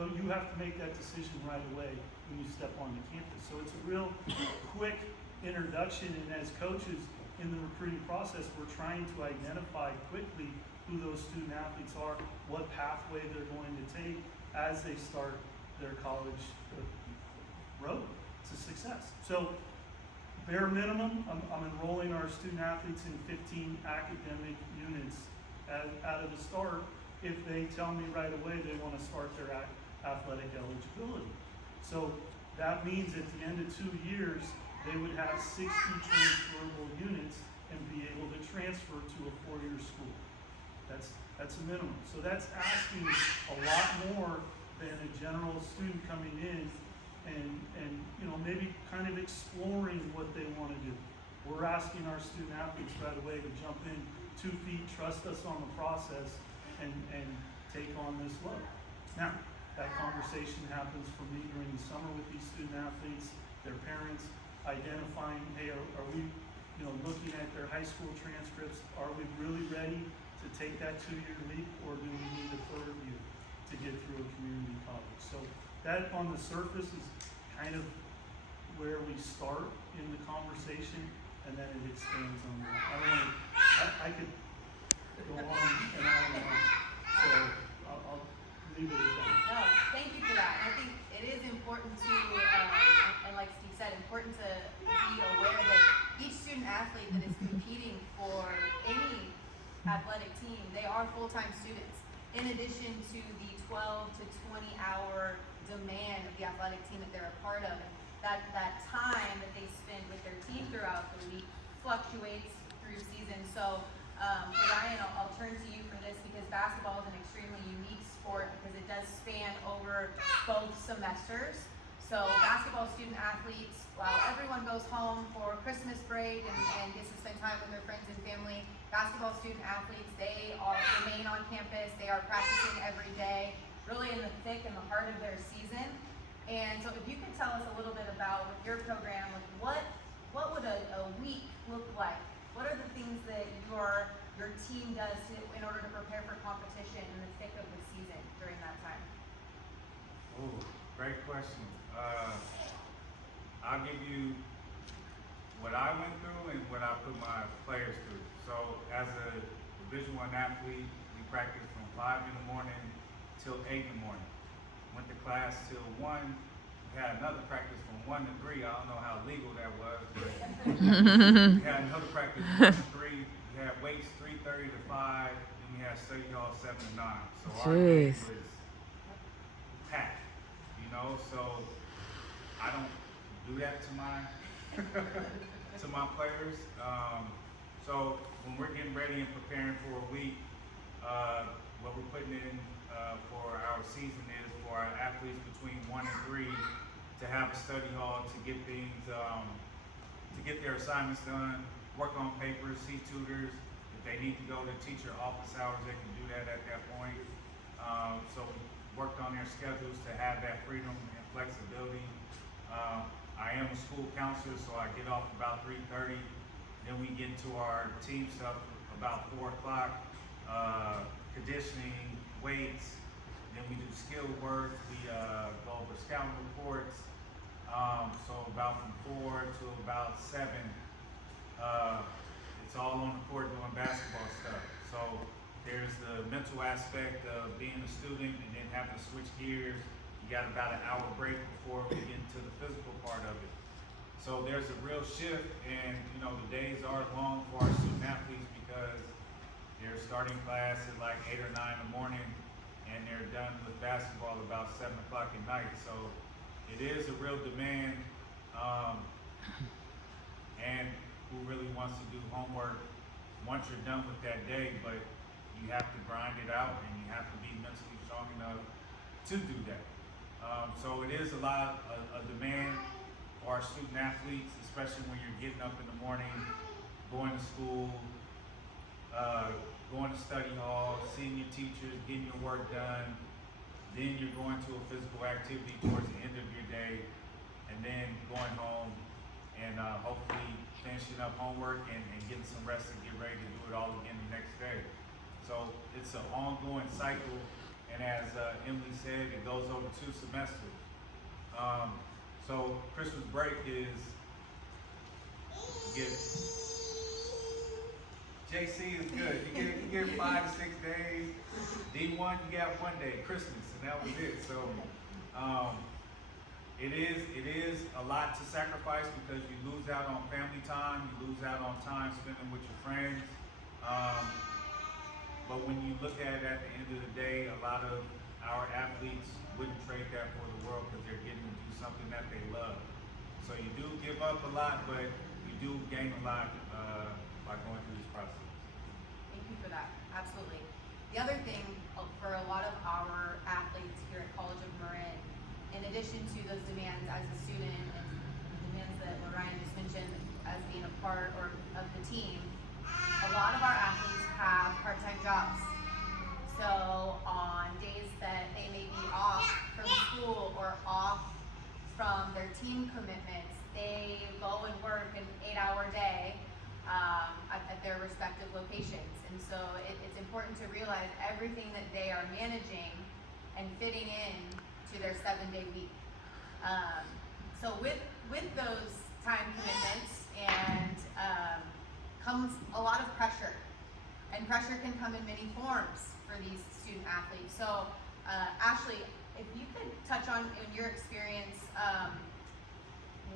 but you have to make that decision right away when you step on the campus. So it's a real quick introduction, and as coaches in the recruiting process, we're trying to identify quickly who those student athletes are, what pathway they're going to take as they start their college road to success. So bare minimum, I'm enrolling our student athletes in 15 academic units out of the start if they tell me right away they want to start their athletic eligibility. So that means at the end of 2 years, they would have 60 transferable units and be able to transfer to a 4-year school. That's a minimum. So that's asking a lot more than a general student coming in and you know, maybe kind of exploring what they want to do. We're asking our student athletes right away to jump in 2 feet, trust us on the process, and take on this load. Now, that conversation happens for me during the summer with these student athletes, their parents, identifying, hey, are we, you know, looking at their high school transcripts, are we really ready to take that 2-year leap, or do we need a 3rd year to get through a community college? So that on the surface is kind of where we start in the conversation, and then it expands on that. I could go on and on and on, so I'll leave it at that. No, thank you for that. I think it is important to, and like Steve said, important to be aware that each student athlete that is competing for any athletic team, they are full-time students. In addition to the 12 to 20 hour demand of the athletic team that they're a part of, that time that they spend with their team throughout the week fluctuates through season. So Ryan, I'll turn to you for this, because basketball is an extremely unique sport because it does span over both semesters. So basketball student athletes, while everyone goes home for Christmas break and gets to spend time with their friends and family, basketball student athletes, they remain on campus, they are practicing every day, really in the thick and the heart of their season. And so if you could tell us a little bit about with your program, like what would a week look like? What are the things that your team does in order to prepare for competition in the thick of the season during that time? Oh, great question. I'll give you what I went through and what I put my players through. So as a Division I athlete, we practiced from 5 in the morning till 8 in the morning. Went to class till 1. We had another practice from 1 to 3. I don't know how legal that was, but we had another practice from 1 to 3. We had weights 3:30 to 5. Then we had study hall 7 to 9. So our day was packed, you know. So I don't do that to my players. So when we're getting ready and preparing for a week, what we're putting in for our season is for our athletes between 1 and 3 to have a study hall to get things, to get their assignments done, work on papers, see tutors. If they need to go to teacher office hours, they can do that at that point. So we worked on their schedules to have that freedom and flexibility. I am a school counselor, so I get off about 3:30. Then we get into our team stuff about 4 o'clock, conditioning, weights. Then we do skill work. We go over scouting reports. So about from 4 to about 7, it's all on the court doing basketball stuff. So there's the mental aspect of being a student and then having to switch gears. You got about an hour break before we get into the physical part of it. So there's a real shift, and you know the days are long for our student athletes because they're starting class at like 8 or 9 in the morning, and they're done with basketball about 7 o'clock at night. So it is a real demand, and who really wants to do homework once you're done with that day, but you have to grind it out and you have to be mentally strong enough to do that. So it is a lot of demand for our student athletes, especially when you're getting up in the morning, going to school, going to study hall, seeing your teachers, getting your work done. Then you're going to a physical activity towards the end of your day, and then going home and hopefully finishing up homework and getting some rest and get ready to do it all again the next day. So it's an ongoing cycle, And as Emily said, it goes over 2 semesters. So Christmas break is, you get, JC is good. You get 5 to 6 days. D1, you got 1 day, Christmas, and that was it. So it is a lot to sacrifice because you lose out on family time, you lose out on time spending with your friends. But when you look at it at the end of the day, a lot of our athletes wouldn't trade that for the world because they're getting to do something that they love. So you do give up a lot, but you do gain a lot by going through this process. Thank you for that. Absolutely. The other thing for a lot of our athletes here at College of Marin, in addition to those demands as a student and the demands that Ryan just mentioned as being a part of the team, a lot of our athletes have part-time jobs. So on days that they may be off from school or off from their team commitments, they go and work an 8-hour day at their respective locations. And so it's important to realize everything that they are managing and fitting in to their 7-day week. So with those time commitments and comes a lot of pressure, and pressure can come in many forms for these student athletes. So Ashley, if you could touch on in your experience,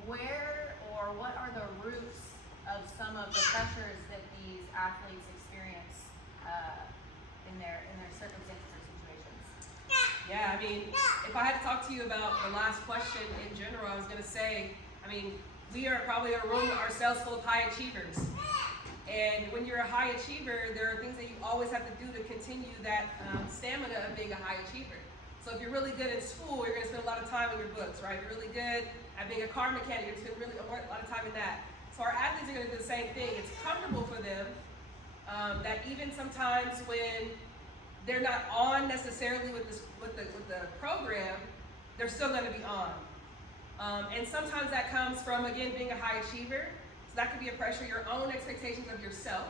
where or what are the roots of some of the pressures that these athletes experience in their circumstances or situations? Yeah, I mean, if I had to talk to you about the last question in general, I was going to say, I mean, we are probably in a room ourselves full of high achievers. And when you're a high achiever, there are things that you always have to do to continue that stamina of being a high achiever. So if you're really good in school, you're going to spend a lot of time in your books, right? If you're really good at being a car mechanic, you're going to spend really a lot of time in that. So our athletes are going to do the same thing. It's comfortable for them that even sometimes when they're not on necessarily with the program, they're still going to be on. And sometimes that comes from, again, being a high achiever. So that could be a pressure, your own expectations of yourself.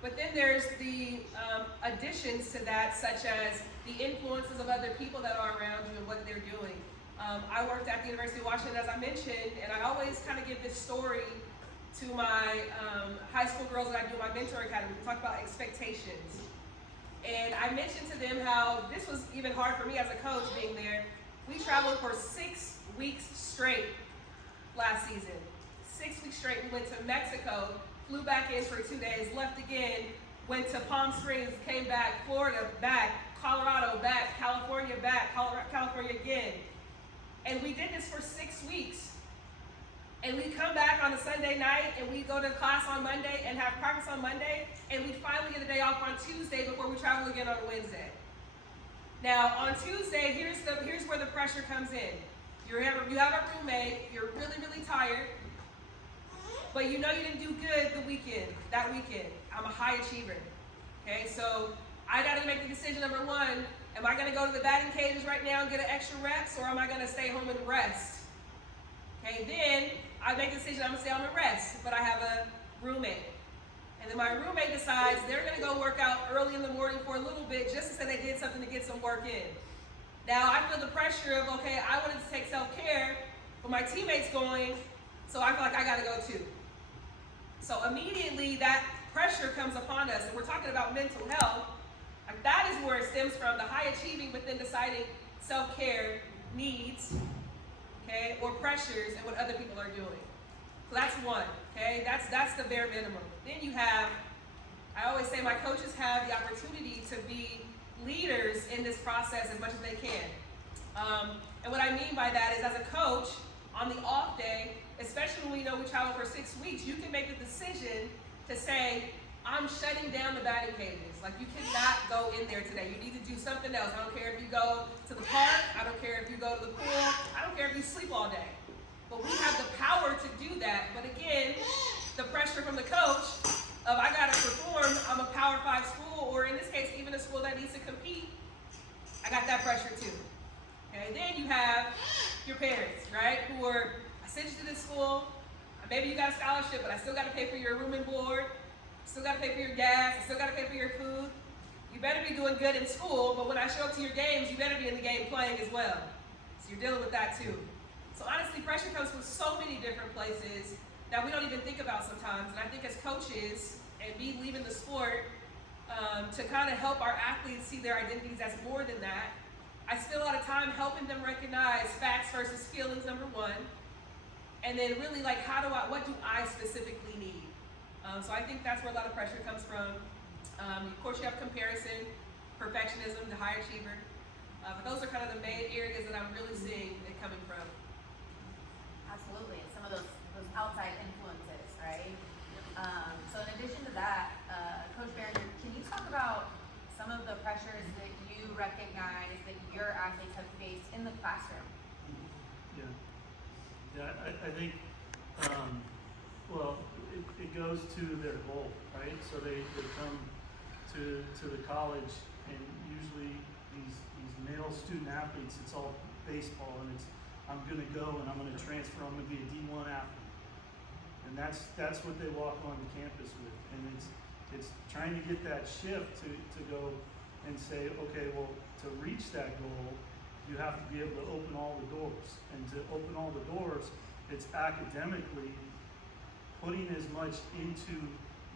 But then there's the additions to that, such as the influences of other people that are around you and what they're doing. I worked at the University of Washington, as I mentioned, and I always kind of give this story to my high school girls that I do my mentor academy. We talk about expectations. And I mentioned to them how this was even hard for me as a coach being there. We traveled for 6 weeks straight last season. 6 weeks straight. We went to Mexico, flew back in for 2 days, left again, went to Palm Springs, came back, Florida, back, Colorado, back, California, California again. And we did this for 6 weeks. And we come back on a Sunday night and we go to class on Monday and have practice on Monday, and we finally get a day off on Tuesday before we travel again on Wednesday. Now on Tuesday, here's where the pressure comes in. You have a roommate, you're really, really tired, but you know you didn't do good that weekend. I'm a high achiever, okay? So I gotta make the decision, number one, am I gonna go to the batting cages right now and get an extra reps, or am I gonna stay home and rest? Okay, then I make the decision, I'm gonna stay home and rest, but I have a roommate. And then my roommate decides they're gonna go work out early in the morning for a little bit just to say they did something to get some work in. Now I feel the pressure of, okay, I wanted to take self-care, but my teammate's going, so I feel like I gotta go too. So immediately that pressure comes upon us, and we're talking about mental health. Like that is where it stems from, the high achieving, but then deciding self-care needs, okay, or pressures and what other people are doing. So that's one, okay? That's the bare minimum. Then you have, I always say my coaches have the opportunity to be leaders in this process as much as they can. And what I mean by that is, as a coach, on the off day, especially when we know we travel for 6 weeks, you can make the decision to say, I'm shutting down the batting cages. Like, you cannot go in there today. You need to do something else. I don't care if you go to the park. I don't care if you go to the pool. I don't care if you sleep all day. But we have the power to do that. But again, the pressure from the coach of, I gotta perform, I'm a Power 5 school, or in this case, even a school that needs to compete, I got that pressure too. Okay, then you have your parents, right, who are, I sent you to this school, maybe you got a scholarship, but I still gotta pay for your room and board, still gotta pay for your gas, I still gotta pay for your food. you better be doing good in school, but when I show up to your games, you better be in the game playing as well. So you're dealing with that too. So honestly, pressure comes from so many different places that we don't even think about sometimes. And I think as coaches, and me leaving the sport, to kind of help our athletes see their identities as more than that, I spend a lot of time helping them recognize facts versus feelings, number one. And then really like, what do I specifically need? So I think that's where a lot of pressure comes from. Of course you have comparison, perfectionism, the high achiever. But those are kind of the main areas that I'm really seeing it coming from. Absolutely, and some of those outside influences, right? So in addition to that, Coach Barringer, can you talk about some of the pressures that you recognize that your athletes have faced in the classroom? Yeah, I think, well, it goes to their goal, right? So they come to the college, and usually these male student athletes, it's all baseball, and it's, I'm gonna go and I'm gonna transfer, I'm gonna be a D1 athlete. And that's what they walk on the campus with. And it's trying to get that shift to go and say, okay, well, to reach that goal, you have to be able to open all the doors. And to open all the doors, it's academically putting as much into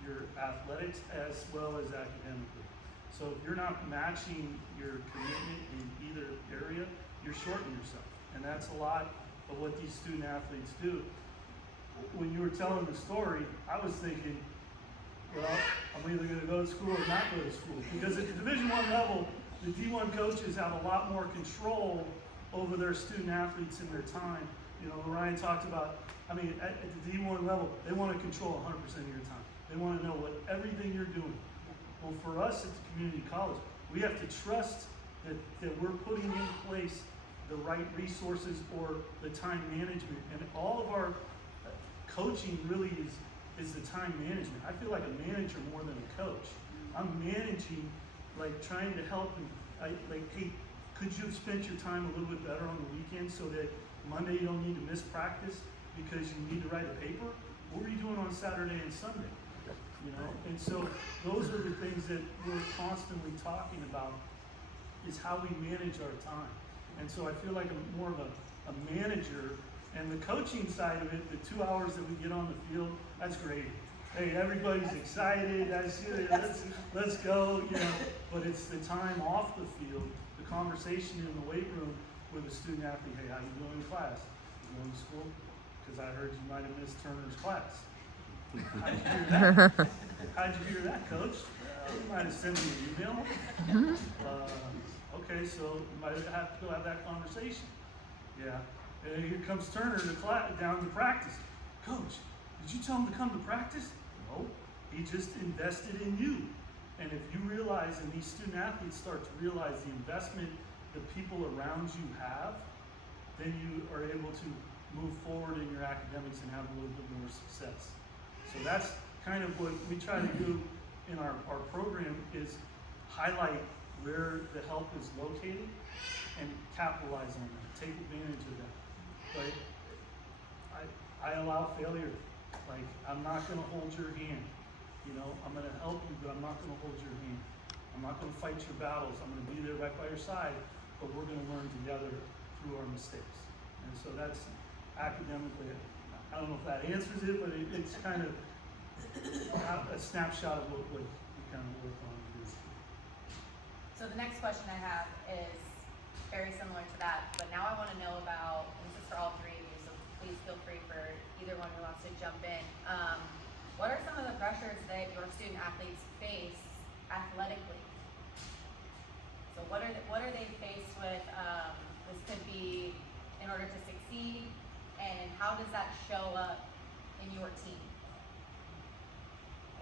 your athletics as well as academically. So if you're not matching your commitment in either area, you're shorting yourself. And that's a lot of what these student athletes do. When you were telling the story, I was thinking, well, I'm either going to go to school or not go to school. Because at the Division I level, the D1 coaches have a lot more control over their student athletes and their time. You know, Ryan talked about, I mean, at the D1 level, they want to control 100% of your time. They want to know everything you're doing. Well, for us at the community college, we have to trust that we're putting in place the right resources or the time management. And all of our coaching really is the time management. I feel like a manager more than a coach. I'm managing, like trying to help, and hey, could you have spent your time a little bit better on the weekend so that Monday you don't need to miss practice because you need to write a paper? What were you doing on Saturday and Sunday? You know, and so those are the things that we're constantly talking about, is how we manage our time. And so I feel like I'm more of a manager. And the coaching side of it, the 2 hours that we get on the field, that's great. Hey, everybody's excited. Let's go, you know. But it's the time off the field, the conversation in the weight room with a student athlete. Hey, how you doing in class? You going to school? Because I heard you might have missed Turner's class. How'd you hear that? How'd you hear that, Coach? You might have sent me an email. Okay, so you might have to go have that conversation. Yeah. And here comes Turner down to practice. Coach, did you tell him to come to practice? No, he just invested in you. And if you realize, and these student athletes start to realize the investment the people around you have, then you are able to move forward in your academics and have a little bit more success. So that's kind of what we try to do in our program, is highlight where the help is located and capitalize on that, take advantage of that. But I allow failure. Like, I'm not going to hold your hand. You know, I'm going to help you, but I'm not going to hold your hand. I'm not going to fight your battles. I'm going to be there right by your side, but we're going to learn together through our mistakes. And so that's academically, I don't know if that answers it, but it's kind of a snapshot of what we kind of work on. So the next question I have is very similar to that, but now I want to know about, and this is for all three of you, so please feel free for either one who wants to jump in. What are some of the pressures that your student athletes face athletically? So what are they faced with? This could be in order to succeed, and how does that show up in your team?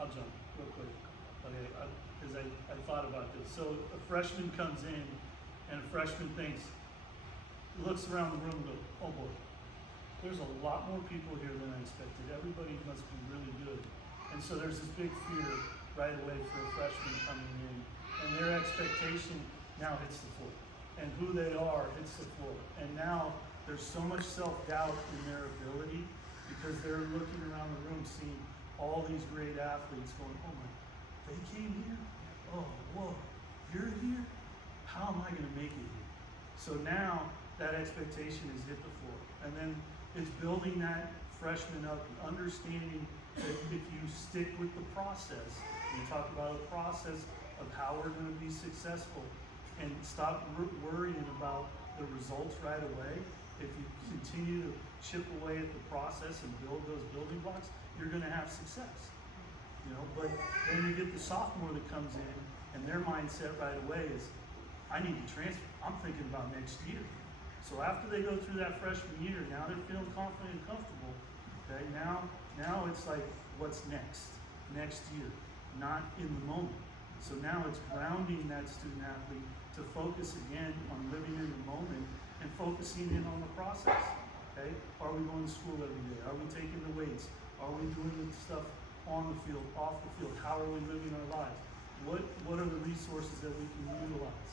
I'll jump real quick. Okay, because I thought about this. So a freshman comes in, and a freshman looks around the room and goes, oh boy, there's a lot more people here than I expected. Everybody must be really good. And so there's this big fear right away for a freshman coming in. And their expectation now hits the floor. And who they are hits the floor. And now there's so much self-doubt in their ability, because they're looking around the room seeing all these great athletes going, oh my, they came here? Oh, whoa. you're here, how am I gonna make it here? So now that expectation is hit the floor. And then it's building that freshman up, understanding that if you stick with the process, we talk about a process of how we're gonna be successful, and stop worrying about the results right away. If you continue to chip away at the process and build those building blocks, you're gonna have success. You know, but then you get the sophomore that comes in, and their mindset right away is, I need to transfer. I'm thinking about next year. So after they go through that freshman year, now they're feeling confident and comfortable. Okay, now it's like, what's next? Next year, not in the moment. So now it's grounding that student athlete to focus again on living in the moment and focusing in on the process. Okay, are we going to school every day? Are we taking the weights? Are we doing the stuff on the field, off the field? How are we living our lives? What are the resources that we can utilize?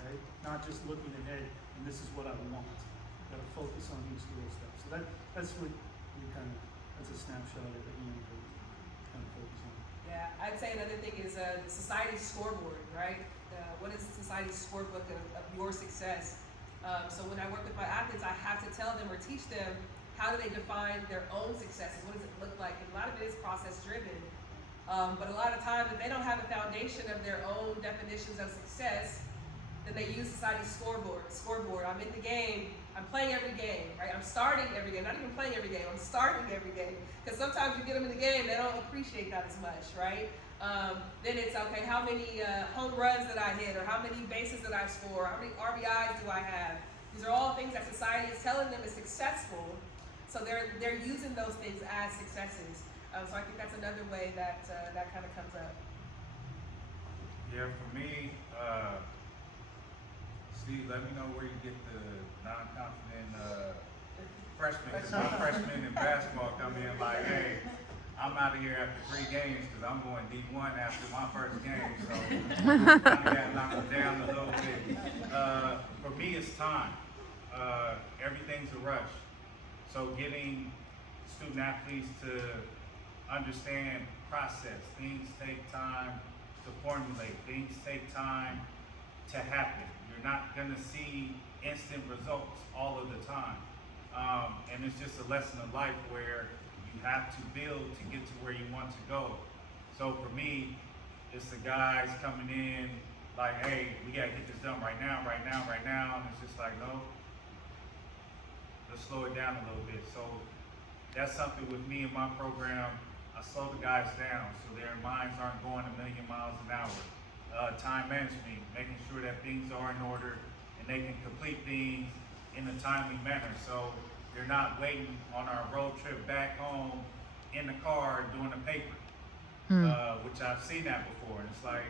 Okay, not just looking ahead and this is what I want. Got to focus on each little step. So that's what we that's a snapshot of the end that we kind of focus on. Yeah, I'd say another thing is the society's scoreboard, right? What is the society's scorebook of your success? So when I work with my athletes, I have to tell them or teach them how do they define their own successes? What does it look like? And a lot of it is process driven. But a lot of times, if they don't have a foundation of their own definitions of success, then they use society's scoreboard. I'm in the game. I'm playing every game, right? I'm starting every game. Not even playing every game. I'm starting every game. Because sometimes you get them in the game, they don't appreciate that as much, right? Then it's, okay, how many home runs did I hit? Or how many bases did I score? How many RBIs do I have? These are all things that society is telling them is successful. So they're using those things as successes. So I think that's another way that that kind of comes up. Yeah, for me, Steve, let me know where you get the non-confident freshmen. Because my freshmen in basketball come in like, hey, I'm out of here after 3 games because I'm going D1 after my first game. So I got to knock them down a little bit. For me, it's time. Everything's a rush. So getting student athletes to understand process. Things take time to formulate. Things take time to happen. You're not going to see instant results all of the time. And it's just a lesson of life where you have to build to get to where you want to go. So for me, it's the guys coming in like, hey, we got to get this done right now. And it's just like, no, let's slow it down a little bit. So that's something with me in my program. I slow the guys down so their minds aren't going a million miles an hour. Time management, making sure that things are in order and they can complete things in a timely manner. So they're not waiting on our road trip back home in the car doing a paper, which I've seen that before. And it's like,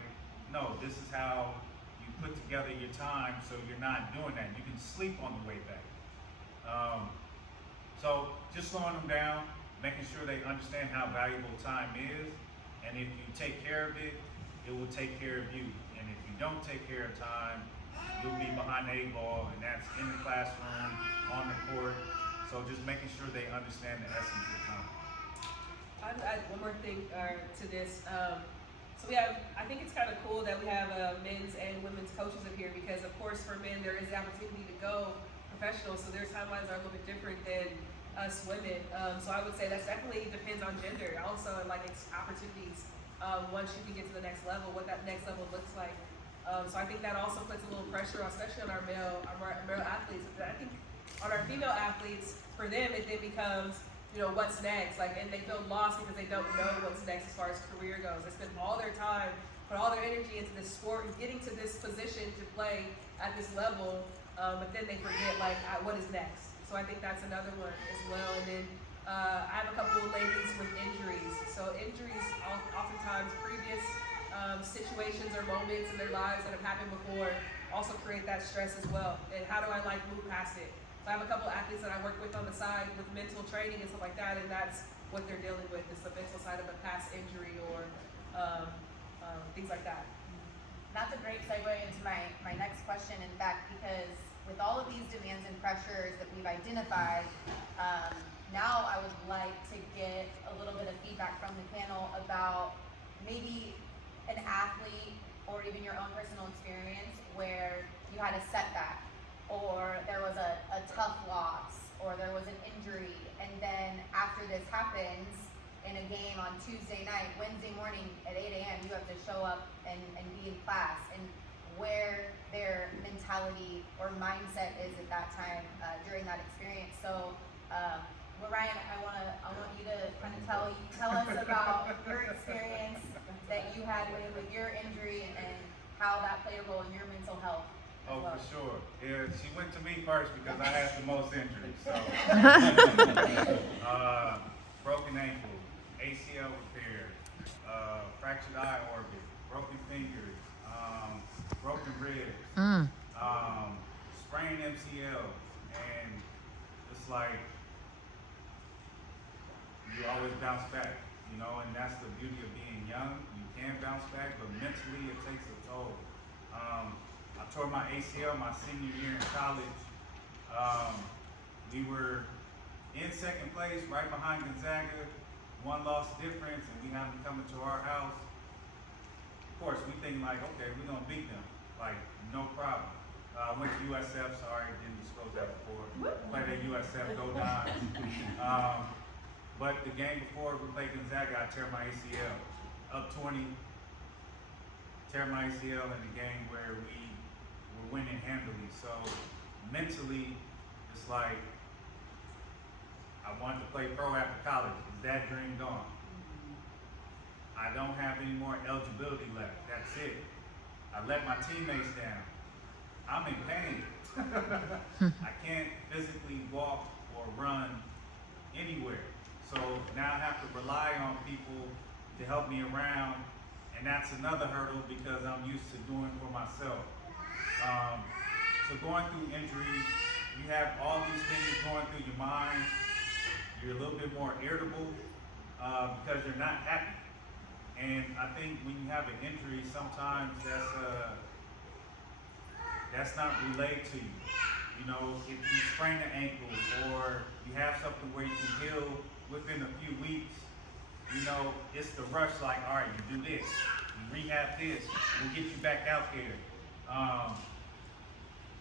no, this is how you put together your time so you're not doing that. You can sleep on the way back. So just slowing them down, making sure they understand how valuable time is, and if you take care of it, it will take care of you. And if you don't take care of time, you'll be behind the 8 ball, and that's in the classroom, on the court. So just making sure they understand the essence of time. I'd add one more thing to this. So we have, I think it's kind of cool that we have men's and women's coaches up here because, of course, for men there is the opportunity to go professional, so their timelines are a little bit different than us women. So I would say that definitely depends on gender. Also, like it's opportunities once you can get to the next level, what that next level looks like. So I think that also puts a little pressure, especially on our male athletes. I think on our female athletes, for them it then becomes, you know, what's next? Like, and they feel lost because they don't know what's next as far as career goes. They spend all their time, put all their energy into this sport and getting to this position to play at this level, but then they forget like what is next. So I think that's another one as well. And then I have a couple of ladies with injuries. So injuries, oftentimes previous situations or moments in their lives that have happened before also create that stress as well. And how do I like move past it? So I have a couple of athletes that I work with on the side with mental training and stuff like that, and that's what they're dealing with, is the mental side of a past injury or things like that. That's a great segue into my next question, in fact, because with all of these demands and pressures that we've identified, now I would like to get a little bit of feedback from the panel about maybe an athlete or even your own personal experience where you had a setback, or there was a tough loss, or there was an injury, and then after this happens in a game on Tuesday night, Wednesday morning at 8 a.m., you have to show up and be in class, and where their mentality or mindset is at that time during that experience. So, Ryan, I want you to kind of tell us about your experience that you had with your injury and how that played a role in your mental health. Oh, Well. for sure. Yeah, she went to me first because I had the most injuries. So, broken ankle, ACL repair, fractured eye orbit, broken fingers, broken ribs, sprained MCL, and it's like you always bounce back, you know, and that's the beauty of being young. You can bounce back, but mentally it takes a toll. I tore my ACL my senior year in college. We were in second place, right behind Gonzaga, 1 loss difference, and we had them coming to our house. Of course, we think like, okay, we're gonna beat them, like no problem. I went to USF, sorry, didn't disclose that before. Played at USF, go Dons. But the game before we played Gonzaga, I tear my ACL, up 20, tear my ACL in a game where we were winning handily. So mentally, it's like I wanted to play pro after college. Is that dream gone? I don't have any more eligibility left. That's it. I let my teammates down. I'm in pain. I can't physically walk or run anywhere. So now I have to rely on people to help me around, and that's another hurdle because I'm used to doing for myself. So going through injuries, you have all these things going through your mind. You're a little bit more irritable because you're not happy. And I think when you have an injury, sometimes that's not relayed to you. You know, if you sprain an ankle or you have something where you can heal within a few weeks, you know, it's the rush like, all right, you do this, you rehab this, we'll get you back out there.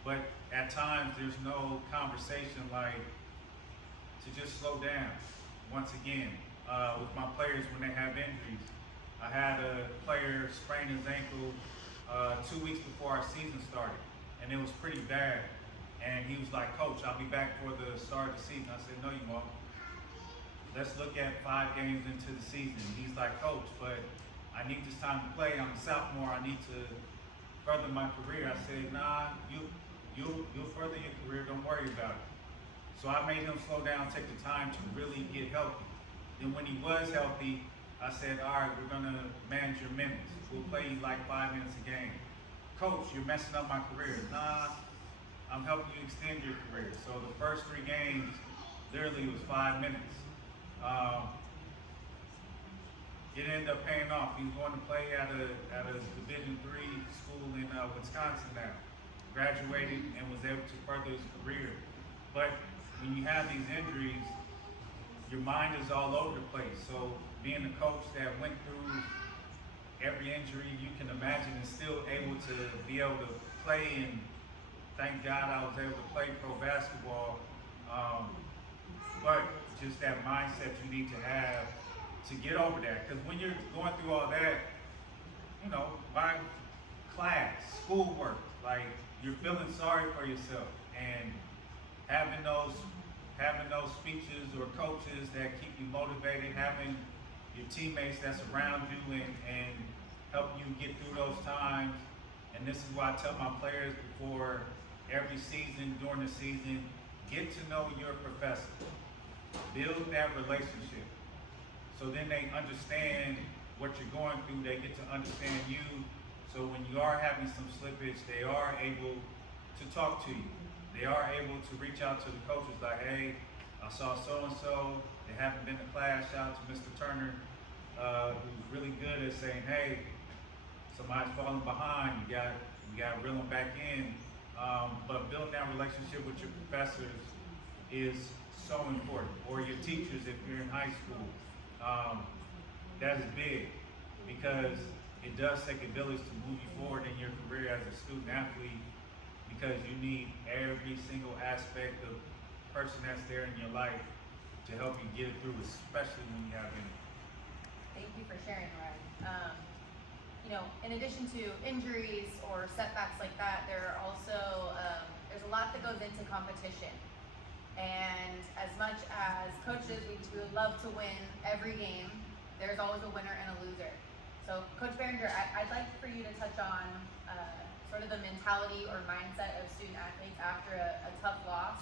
But at times there's no conversation like to just slow down. Once again, with my players when they have injuries, I had a player sprain his ankle 2 weeks before our season started, and it was pretty bad. And he was like, "Coach, I'll be back for the start of the season." I said, "No, you won't. Let's look at 5 games into the season." He's like, "Coach, but I need this time to play. I'm a sophomore. I need to further my career." I said, "Nah, you'll further your career. Don't worry about it." So I made him slow down, take the time to really get healthy. Then when he was healthy, I said, "All right, we're gonna manage your minutes. We'll play you like 5 minutes a game." "Coach, you're messing up my career." "Nah, I'm helping you extend your career." So the first 3 games, literally was 5 minutes. It ended up paying off. He's going to play at a Division III school in Wisconsin now. Graduated and was able to further his career. But when you have these injuries, your mind is all over the place. So being a coach that went through every injury you can imagine and still able to be able to play, and thank God I was able to play pro basketball. But just that mindset you need to have to get over that. Because when you're going through all that, you know, by class, schoolwork, like you're feeling sorry for yourself, and having those speeches or coaches that keep you motivated, having your teammates that's around you and help you get through those times. And this is why I tell my players before every season, during the season, get to know your professor. Build that relationship. So then they understand what you're going through, they get to understand you. So when you are having some slippage, they are able to talk to you. They are able to reach out to the coaches like, "Hey, I saw so-and-so, they haven't been to class." Shout out to Mr. Turner, who's really good at saying, "Hey, somebody's falling behind, you got to reel them back in." But building that relationship with your professors is so important, or your teachers if you're in high school. That is big, because it does take a village to move you forward in your career as a student athlete, because you need every single aspect of person that's there in your life to help you get it through, especially when you have any. Thank you for sharing, Ryan. You know, in addition to injuries or setbacks like that, there are also, there's a lot that goes into competition. And as much as coaches, we would love to win every game, there's always a winner and a loser. So Coach Behringer, I'd like for you to touch on sort of the mentality or mindset of student athletes after a tough loss.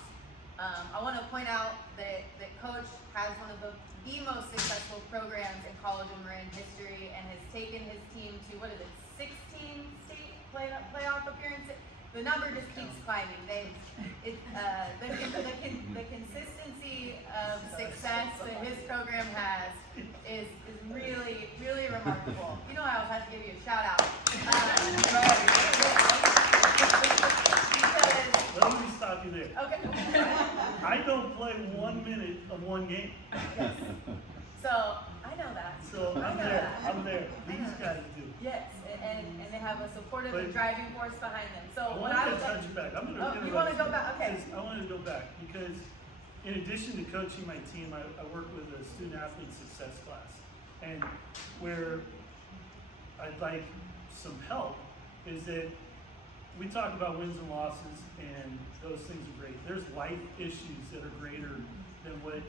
I want to point out that Coach has one of the most successful programs in college and Marin history, and has taken his team to, what is it, 16 state playoff appearances? The number just keeps climbing. The consistency of success that his program has is really, really remarkable. You know, I always have to give you a shout out. Let me stop you there. Okay. I don't play 1 minute of one game. Yes. So I know that. So I I'm know there. that. I'm there. These guys do. Yes, and they have a supportive But- and driving force behind them. I So when want I to was touch back. I'm going to. Oh, you want to go back? Okay. I want to go back because in addition to coaching my team, I work with a student athlete success class. And where I'd like some help is that we talk about wins and losses, and those things are great. There's life issues that are greater than what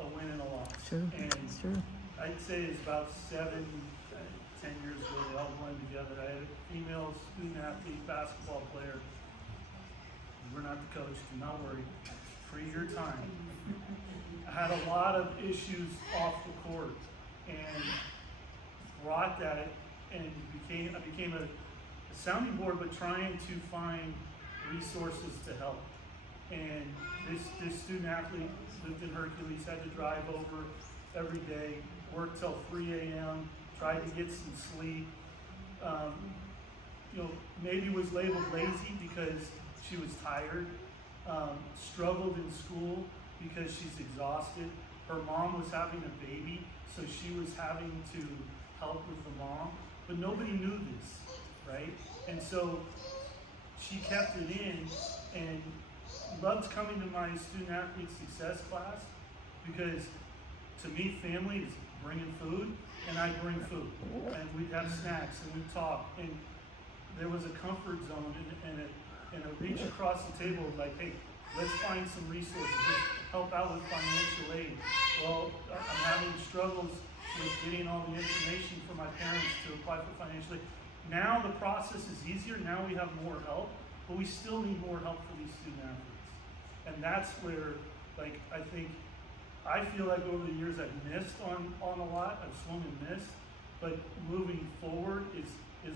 a win and a loss. True. And It's true. I'd say it's about 7, 10 years ago, they all blend together. I had a female student athlete basketball player. We're not the coach, do not worry. Free your time. I had a lot of issues off the court and brought that and I became a sounding board, but trying to find resources to help. And this student athlete lived in Hercules, had to drive over every day, worked till 3 a.m., tried to get some sleep. You know, maybe was labeled lazy because she was tired, struggled in school because she's exhausted. Her mom was having a baby, so she was having to help with the mom, but nobody knew this, right? And so she kept it in and loved coming to my student athlete success class because to me, family is bringing food, and I bring food, and we'd have snacks and we'd talk, and there was a comfort zone and a reach across the table like, hey, let's find some resources, let's help out with financial aid. Well, I'm having struggles with getting all the information for my parents to apply for financial aid. Now the process is easier, now we have more help, but we still need more help for these student athletes. And that's where, like, I feel like over the years I've missed on a lot, I've swung and missed, but moving forward is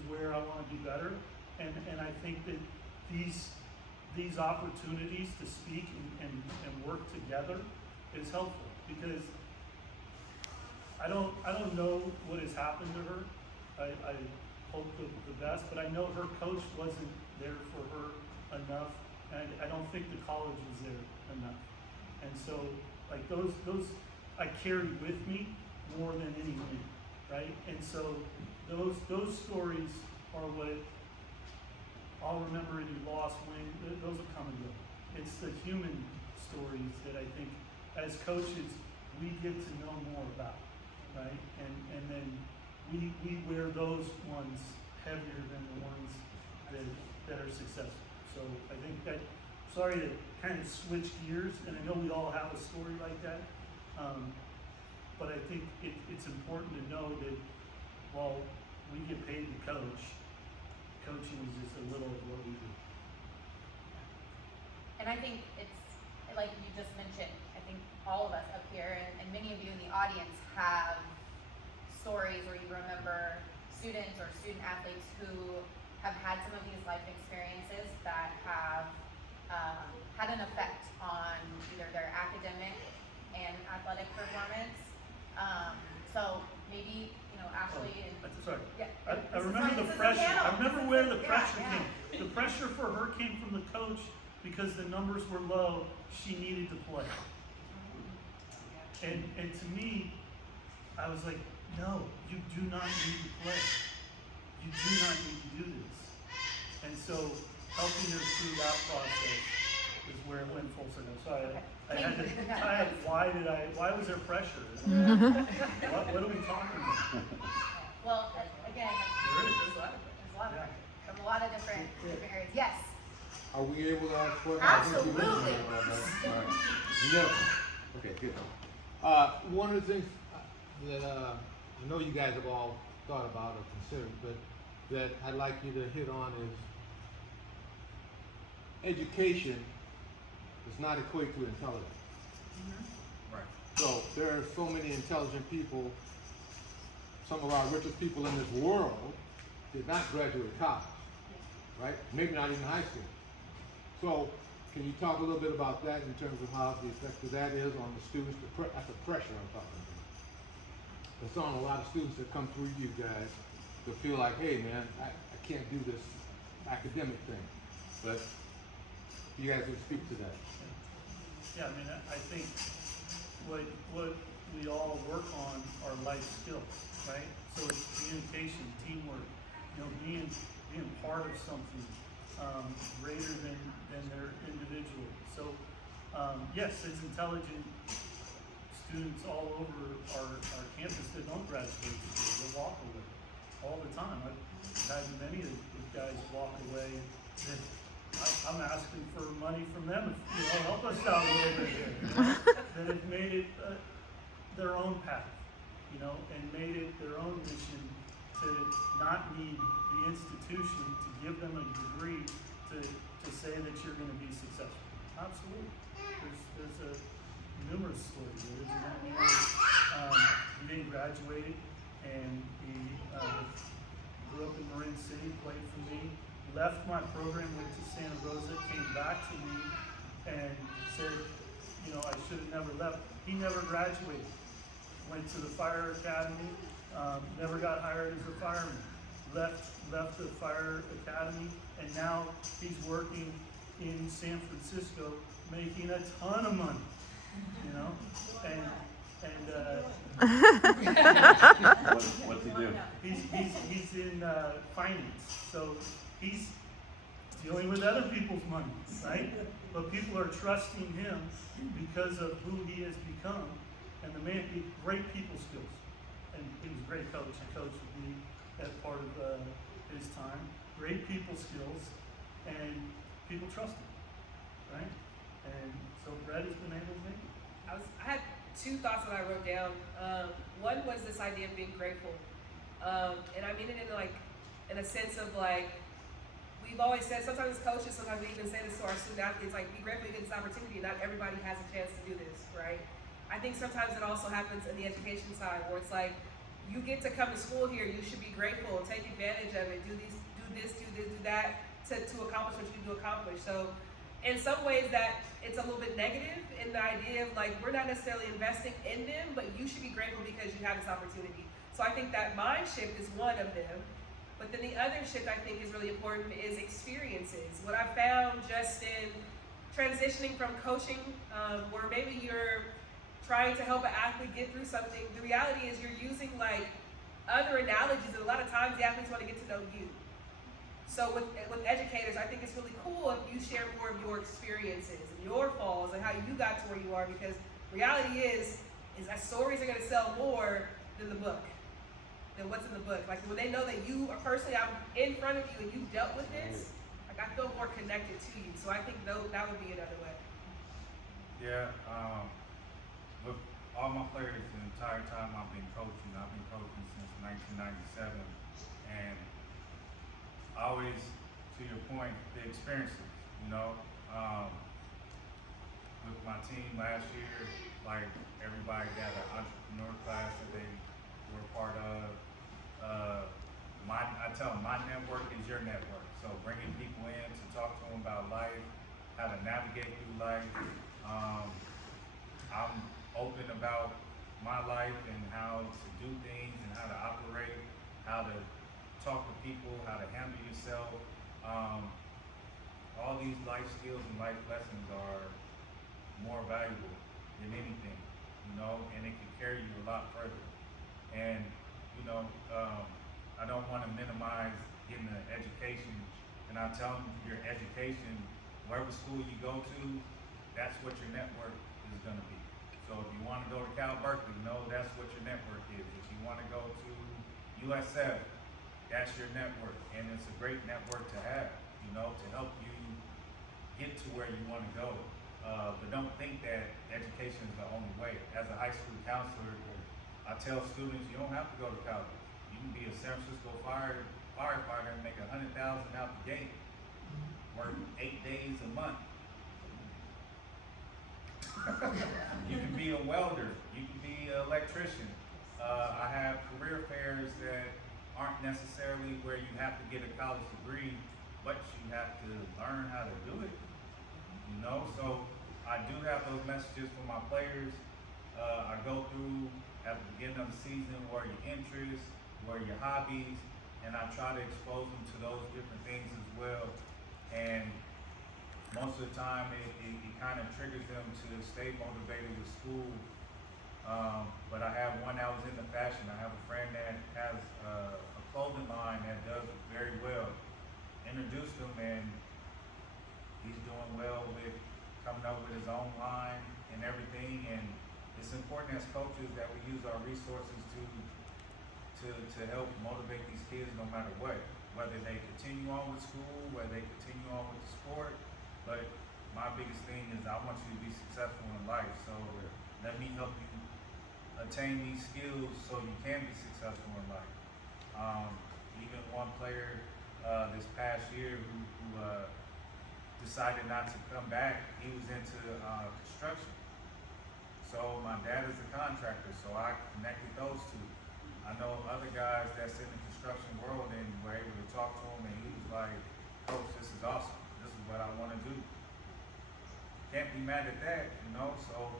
where I want to be better. And I think that these opportunities to speak and work together is helpful, because I don't know what has happened to her. I hope the best, but I know her coach wasn't there for her enough, and I don't think the college was there enough. And so, like, those I carry with me more than any win, right? And so those stories are what I'll remember. Any loss, win, those will come and go. It's the human stories that I think as coaches we get to know more about, right? And then we wear those ones heavier than the ones that are successful. So I think that, sorry to kind of switch gears, and I know we all have a story like that, but I think it's important to know that while we get paid to coach, coaching is just a little of what we do. And I think it's, like you just mentioned, I think all of us up here and many of you in the audience have stories where you remember students or student athletes who have had some of these life experiences that have had an effect on either their academic and athletic performance. So maybe, you know, Ashley and Sorry. yeah, I remember the pressure. I remember where the pressure came. The pressure for her came from the coach because the numbers were low. She needed to play. And to me, I was like, no, you do not need to play. you do not need to do this. And so helping her through that process is where it went full circle. So I had to tie it, why was there pressure? What are we talking about? Well, again, There is. there's a lot of Yeah. from a lot of different areas. Yes. Are we able to ask questions? Absolutely. All right. Yeah. Okay, good. One of the things that I know you guys have all thought about or considered, but that I'd like you to hit on is education does not equate to intelligence. Right. So there are so many intelligent people. Some of our richest people in this world did not graduate college, right? Maybe not even high school. So can you talk a little bit about that in terms of how the effect of that is on the students? That's the pressure I'm talking about. It's on a lot of students that come through you guys to feel like, hey man, I can't do this academic thing. But you guys would speak to that. Yeah, I mean, I think what we all work on are life skills, right? So it's communication, teamwork, being part of something greater than their individual. So yes, it's intelligent students all over our campus that don't graduate school. They walk away all the time. I've had many of the guys walk away that I'm asking for money from them. Help us out a little bit here. That have made it their own path, and made it their own mission to not need the institution to give them a degree to say that you're going to be successful. Absolutely. There's a numerous stories. There's a man he didn't graduate and he grew up in Marin City, played for me, left my program, went to Santa Rosa, came back to me and said, I should have never left. He never graduated. Went to the fire academy, never got hired as a fireman. Left the fire academy, and now he's working in San Francisco, making a ton of money. What's he do? He's in finance, so he's dealing with other people's money, right? But people are trusting him because of who he has become, and the man, great people skills, and he was a great coach. He coached with me as part of his time. Great people skills, and people trust him, right? And so Brett has been able to make it. I had two thoughts that I wrote down. One was this idea of being grateful, and I mean it in a sense of we've always said, sometimes as coaches, sometimes we even say this to our student athletes, be grateful you get this opportunity. Not everybody has a chance to do this, right? I think sometimes it also happens in the education side where it's you get to come to school here, you should be grateful, take advantage of it, do this, do that to accomplish what you need to accomplish. So in some ways that it's a little bit negative in the idea of we're not necessarily investing in them, but you should be grateful because you have this opportunity. So I think that mind shift is one of them. But then the other shift I think is really important is experiences. What I found just in transitioning from coaching, where maybe you're trying to help an athlete get through something, the reality is you're using other analogies, and a lot of times the athletes want to get to know you. So with educators, I think it's really cool if you share more of your experiences and your falls and how you got to where you are, because reality is that stories are going to sell more than the book. Than what's in the book. When they know that you are personally, I'm in front of you and you dealt with this, I feel more connected to you. So I think that would be another way. Yeah, with all my players the entire time I've been coaching since 1997, and always, to your point, the experiences, with my team last year, everybody got an entrepreneur class that they were a part of. I tell them my network is your network. So bringing people in to talk to them about life, how to navigate through life. I'm open about my life and how to do things and how to operate, how to talk to people, how to handle yourself. All these life skills and life lessons are more valuable than anything, and it can carry you a lot further. And I don't want to minimize getting an education, and I tell them your education, wherever school you go to, that's what your network is going to be. So if you want to go to Cal Berkeley, know that's what your network is. If you want to go to USF, that's your network, and it's a great network to have, you know, to help you get to where you want to go. But don't think that education is the only way. As a high school counselor, I tell students you don't have to go to college. You can be a San Francisco firefighter and make $100,000 out the gate, work 8 days a month. You can be a welder. You can be an electrician. I have career fairs that aren't necessarily where you have to get a college degree, but you have to learn how to do it. You know, so I do have those messages for my players. I go through at the beginning of the season what are your interests, what are your hobbies, and I try to expose them to those different things as well. And most of the time it kind of triggers them to stay motivated with school. But I have one that was in the fashion. I have a friend that has a clothing line that does it very well. Introduced him, and he's doing well with coming up with his own line and everything. And it's important as coaches that we use our resources to help motivate these kids no matter what, whether they continue on with school, whether they continue on with the sport. But my biggest thing is I want you to be successful in life. So let me help you attain these skills so you can be successful in life. Even one player this past year who decided not to come back, he was into construction. So my dad is a contractor, so I connected those two. I know other guys that's in the construction world, and we're able to talk to him, and he was like, "Coach, this is awesome. This is what I want to do." Can't be mad at that, you know. So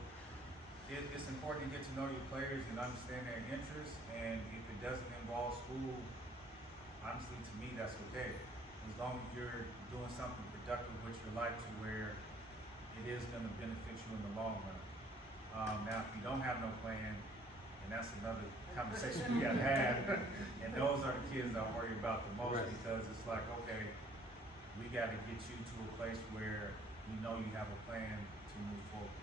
it's important to get to know your players and understand their interests, and if it doesn't involve school, honestly, to me, that's okay. As long as you're doing something productive with your life to where it is going to benefit you in the long run. Now, if you don't have no plan, and that's another conversation we got to have, and those are the kids I worry about the most, Right. because it's like, okay, we got to get you to a place where you know you have a plan to move forward.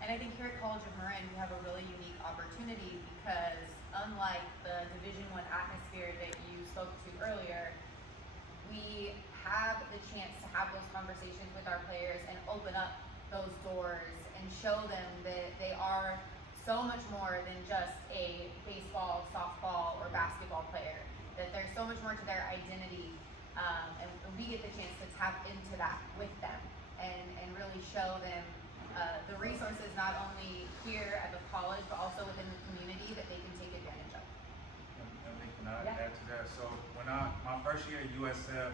And I think here at College of Marin, we have a really unique opportunity because unlike the Division I atmosphere that you spoke to earlier, we have the chance to have those conversations with our players and open up those doors and show them that they are so much more than just a baseball, softball, or basketball player. That there's so much more to their identity, and we get the chance to tap into that with them and really show them the resources not only here at the college but also within the community that they can take advantage of. And can I Yeah. add to that? So when my first year at USF,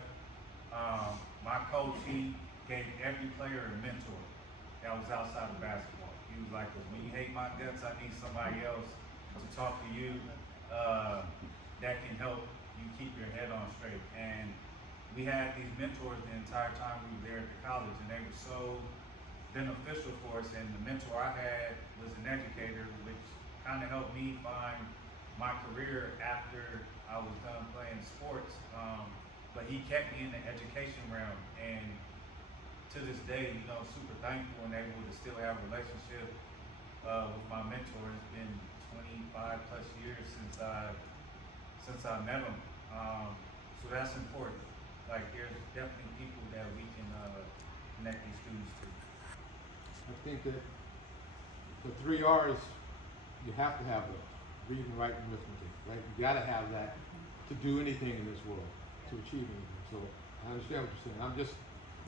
my coach, he gave every player a mentor that was outside of basketball. He was like, when you hate my guts, I need somebody else to talk to you that can help you keep your head on straight. And we had these mentors the entire time we were there at the college, and they were so beneficial for us. And the mentor I had was an educator, which kind of helped me find my career after I was done playing sports. But he kept me in the education realm, and to this day, you know, super thankful and able to still have a relationship with my mentor. It's been 25 plus years since I met him. So that's important. Like, there's definitely people that we can connect these students to. I think that the 3 R's, you have to have those: reading, writing, arithmetic, right? You gotta have that to do anything in this world, to achieve anything. So I understand what you're saying.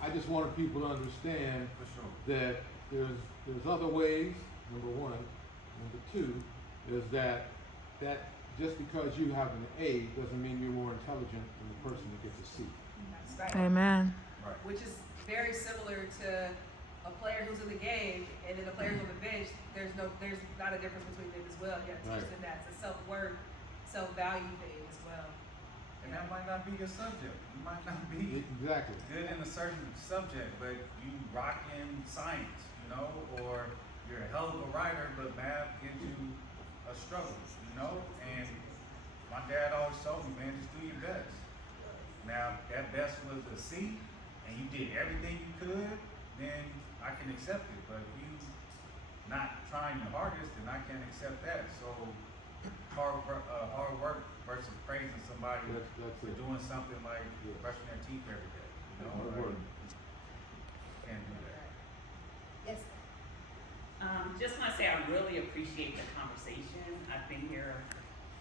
I just wanted people to understand For sure. that there's other ways, number one. Number two is that just because you have an A doesn't mean you're more intelligent than the person that gets a C. That's right. Amen. Right. Which is very similar to a player who's in the game and then a player who's on the bench. There's not a difference between them as well. You have to teach them that. It's a self-worth, self-value thing as well. And that might not be your subject. You might not be Exactly. good in a certain subject, but you rock in science, you know, or you're a hell of a writer, but math gives you a struggle, you know. And my dad always told me, man, just do your best. Now, if that best was a C, and you did everything you could, then I can accept it. But if you not trying your hardest, then I can't accept that. So hard work versus praising somebody That's for it. doing something like Yeah. brushing their teeth every day. You know, Hard work. can't do that. Yes. Just want to say I really appreciate the conversation. I've been here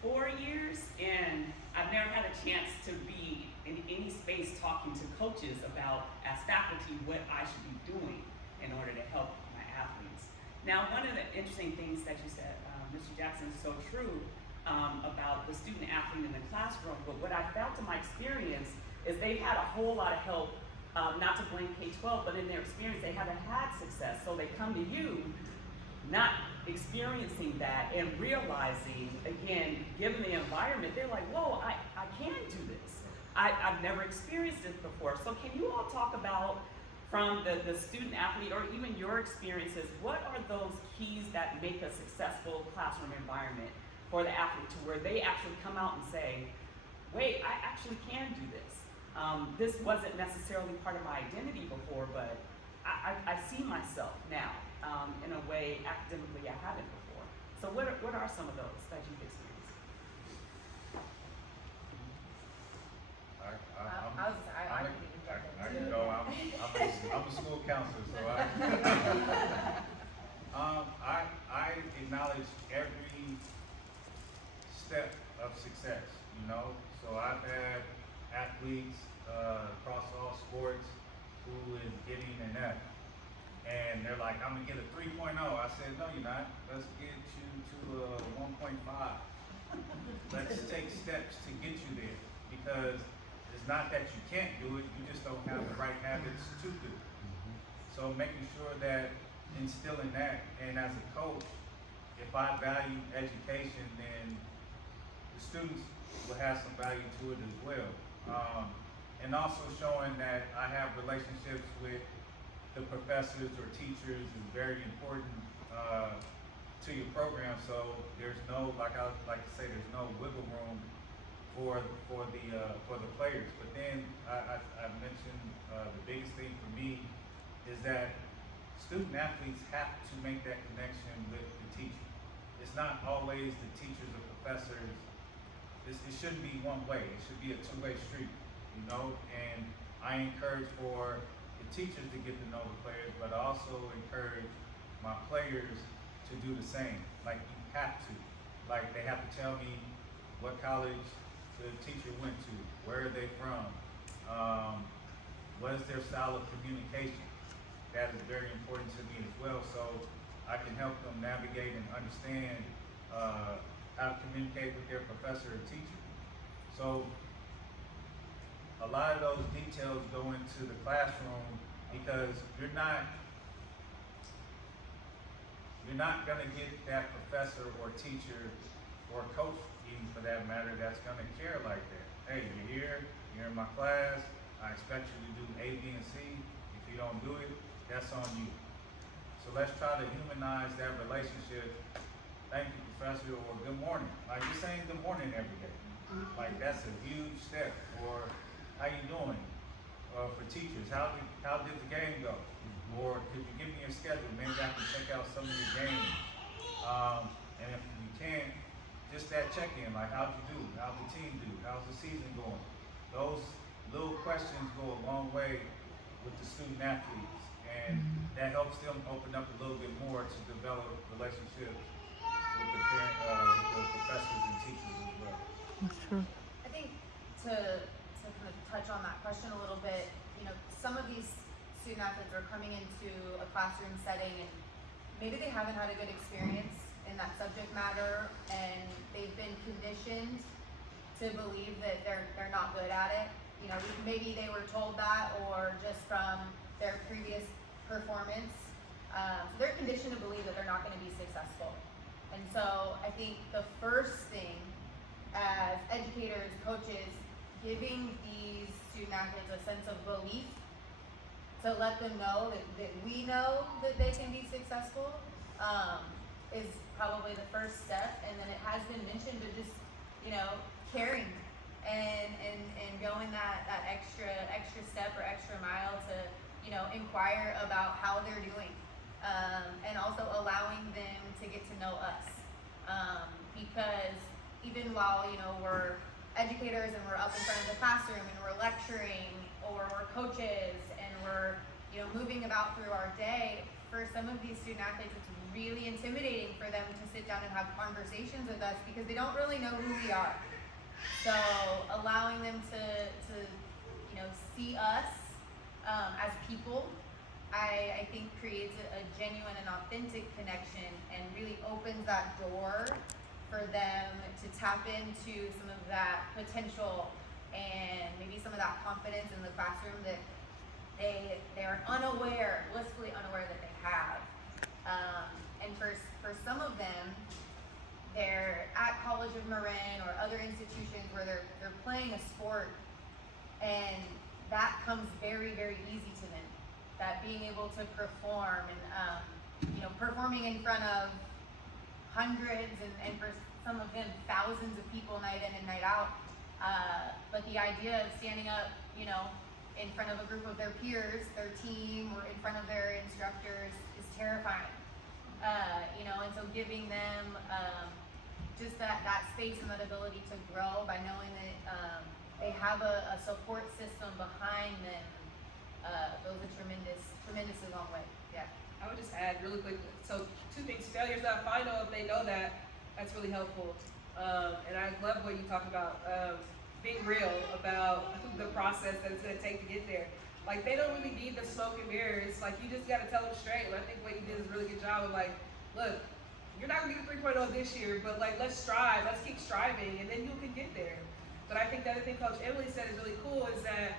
4 years and I've never had a chance to be in any space talking to coaches about, as faculty, what I should be doing in order to help my athletes. Now, one of the interesting things that you said, Mr. Jackson, is so true about the student athlete in the classroom, but what I found in my experience is they've had a whole lot of help, not to blame K-12, but in their experience, they haven't had success. So they come to you not experiencing that and realizing, again, given the environment, they're like, whoa, I can do this. I've never experienced it before. So can you all talk about, from the student athlete or even your experiences, what are those keys that make a successful classroom environment for the athlete, to where they actually come out and say, wait, I actually can do this. This wasn't necessarily part of my identity before, but I see myself now in a way academically I haven't before. So what are some of those that you've experienced? I can go. I'm a school counselor, so I acknowledge every step of success. You know, so I've had athletes across all sports who is getting an F, and they're like, I'm gonna get a 3.0. I said, no, you're not. Let's get you to a 1.5. Let's take steps to get you there, because it's not that you can't do it, you just don't have the right habits to do it. So making sure that, instilling that, and as a coach, if I value education, then the students will have some value to it as well. And also showing that I have relationships with the professors or teachers is very important to your program. So there's no, like I like to say, there's no wiggle room for the players. But then I mentioned the biggest thing for me is that student athletes have to make that connection with the teacher. It's not always the teachers or professors. It shouldn't be one way. It should be a two-way street, you know. And I encourage for the teachers to get to know the players, but I also encourage my players to do the same. Like, you have to. Like, they have to tell me what college the teacher went to, where are they from, what is their style of communication. That is very important to me as well, so I can help them navigate and understand how to communicate with their professor or teacher. So a lot of those details go into the classroom, because you're not gonna get that professor or teacher or coach, even for that matter, that's gonna care like that. Hey, you're here, you're in my class, I expect you to do A, B, and C. If you don't do it, that's on you. So let's try to humanize that relationship. Thank you, professor, or good morning. Like, you're saying good morning every day. Like, that's a huge step. Or how you doing? For teachers, how did the game go? Or could you give me your schedule? Maybe I can check out some of your games. And if you can't, just that check-in, like, how'd you do? How'd the team do? How's the season going? Those little questions go a long way with the student athletes, and that helps them open up a little bit more to develop relationships with the professors and teachers as well. That's true. I think to kind of touch on that question a little bit, you know, some of these student athletes are coming into a classroom setting and maybe they haven't had a good experience in that subject matter, and they've been conditioned to believe that they're not good at it. You know, maybe they were told that, or just from their previous performance. So they're conditioned to believe that they're not going to be successful. And so I think the first thing as educators, coaches, giving these student athletes a sense of belief to let them know that we know that they can be successful is probably the first step. And then it has been mentioned, but just, you caring and going that extra step or extra mile to, inquire about how they're doing. And also allowing them to get to know us. Because even while, we're educators and we're up in front of the classroom and we're lecturing or we're coaches and we're, moving about through our day, for some of these student athletes, it's really intimidating for them to sit down and have conversations with us because they don't really know who we are. So allowing them to see us as people, I think creates a genuine and authentic connection and really opens that door for them to tap into some of that potential and maybe some of that confidence in the classroom that they are blissfully unaware that they have. And for some of them, they're at College of Marin or other institutions where they're playing a sport, and that comes very, very easy to them. That being able to perform and performing in front of hundreds and for some of them thousands of people night in and night out. But the idea of standing up, in front of a group of their peers, their team, or in front of their instructors is terrifying. And so giving them just that space and that ability to grow by knowing that they have a support system behind them goes a tremendously long way. Yeah. I would just add really quick. So 2 things: failure's not final. If they know that, that's really helpful. And I love what you talk about. Being real about the process that it's going to take to get there. Like, they don't really need the smoke and mirrors. Like, you just got to tell them straight. And I think what you did is a really good job of, like, look, you're not going to get a 3.0 this year, but, like, let's strive. Let's keep striving, and then you can get there. But I think the other thing Coach Emily said is really cool is that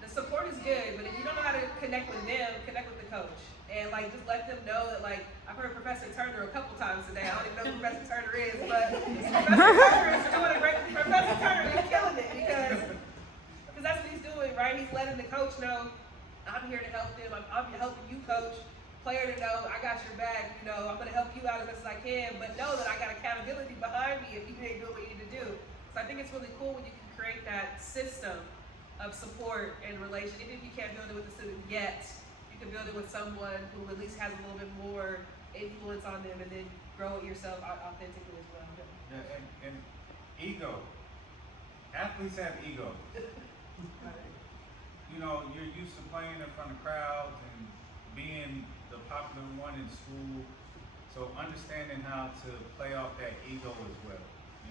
the support is good, but if you don't know how to connect with them, connect with the coach. And, like, just let them know that, like, I've heard Professor Turner a couple times today. I don't even know who Professor Turner is, but Professor Turner is doing a great. Professor Turner is killing it because that's what he's doing, right? He's letting the coach know, I'm here to help them. I'm helping you, coach. Player to know, I got your back. I'm going to help you out as best as I can, but know that I got accountability behind me if you ain't doing what you need to do. So I think it's really cool when you can create that system of support and relation, even if you can't build it with the student yet. You can build it with someone who at least has a little bit more influence on them, and then grow it yourself authentically as well. Yeah, and ego. Athletes have ego. You're used to playing in front of crowds and being the popular one in school. So understanding how to play off that ego as well.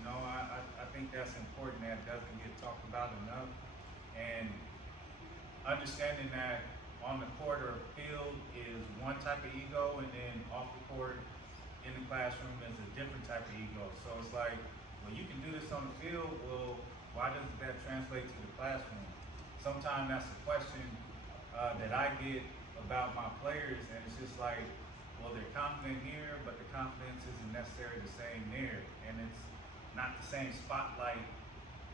I think that's important. That doesn't get talked about enough. And understanding that on the court or field is one type of ego, and then off the court in the classroom is a different type of ego. So it's like, well, you can do this on the field, well, why doesn't that translate to the classroom? Sometimes that's a question that I get about my players, and it's just like, well, they're confident here, but the confidence isn't necessarily the same there, and it's not the same spotlight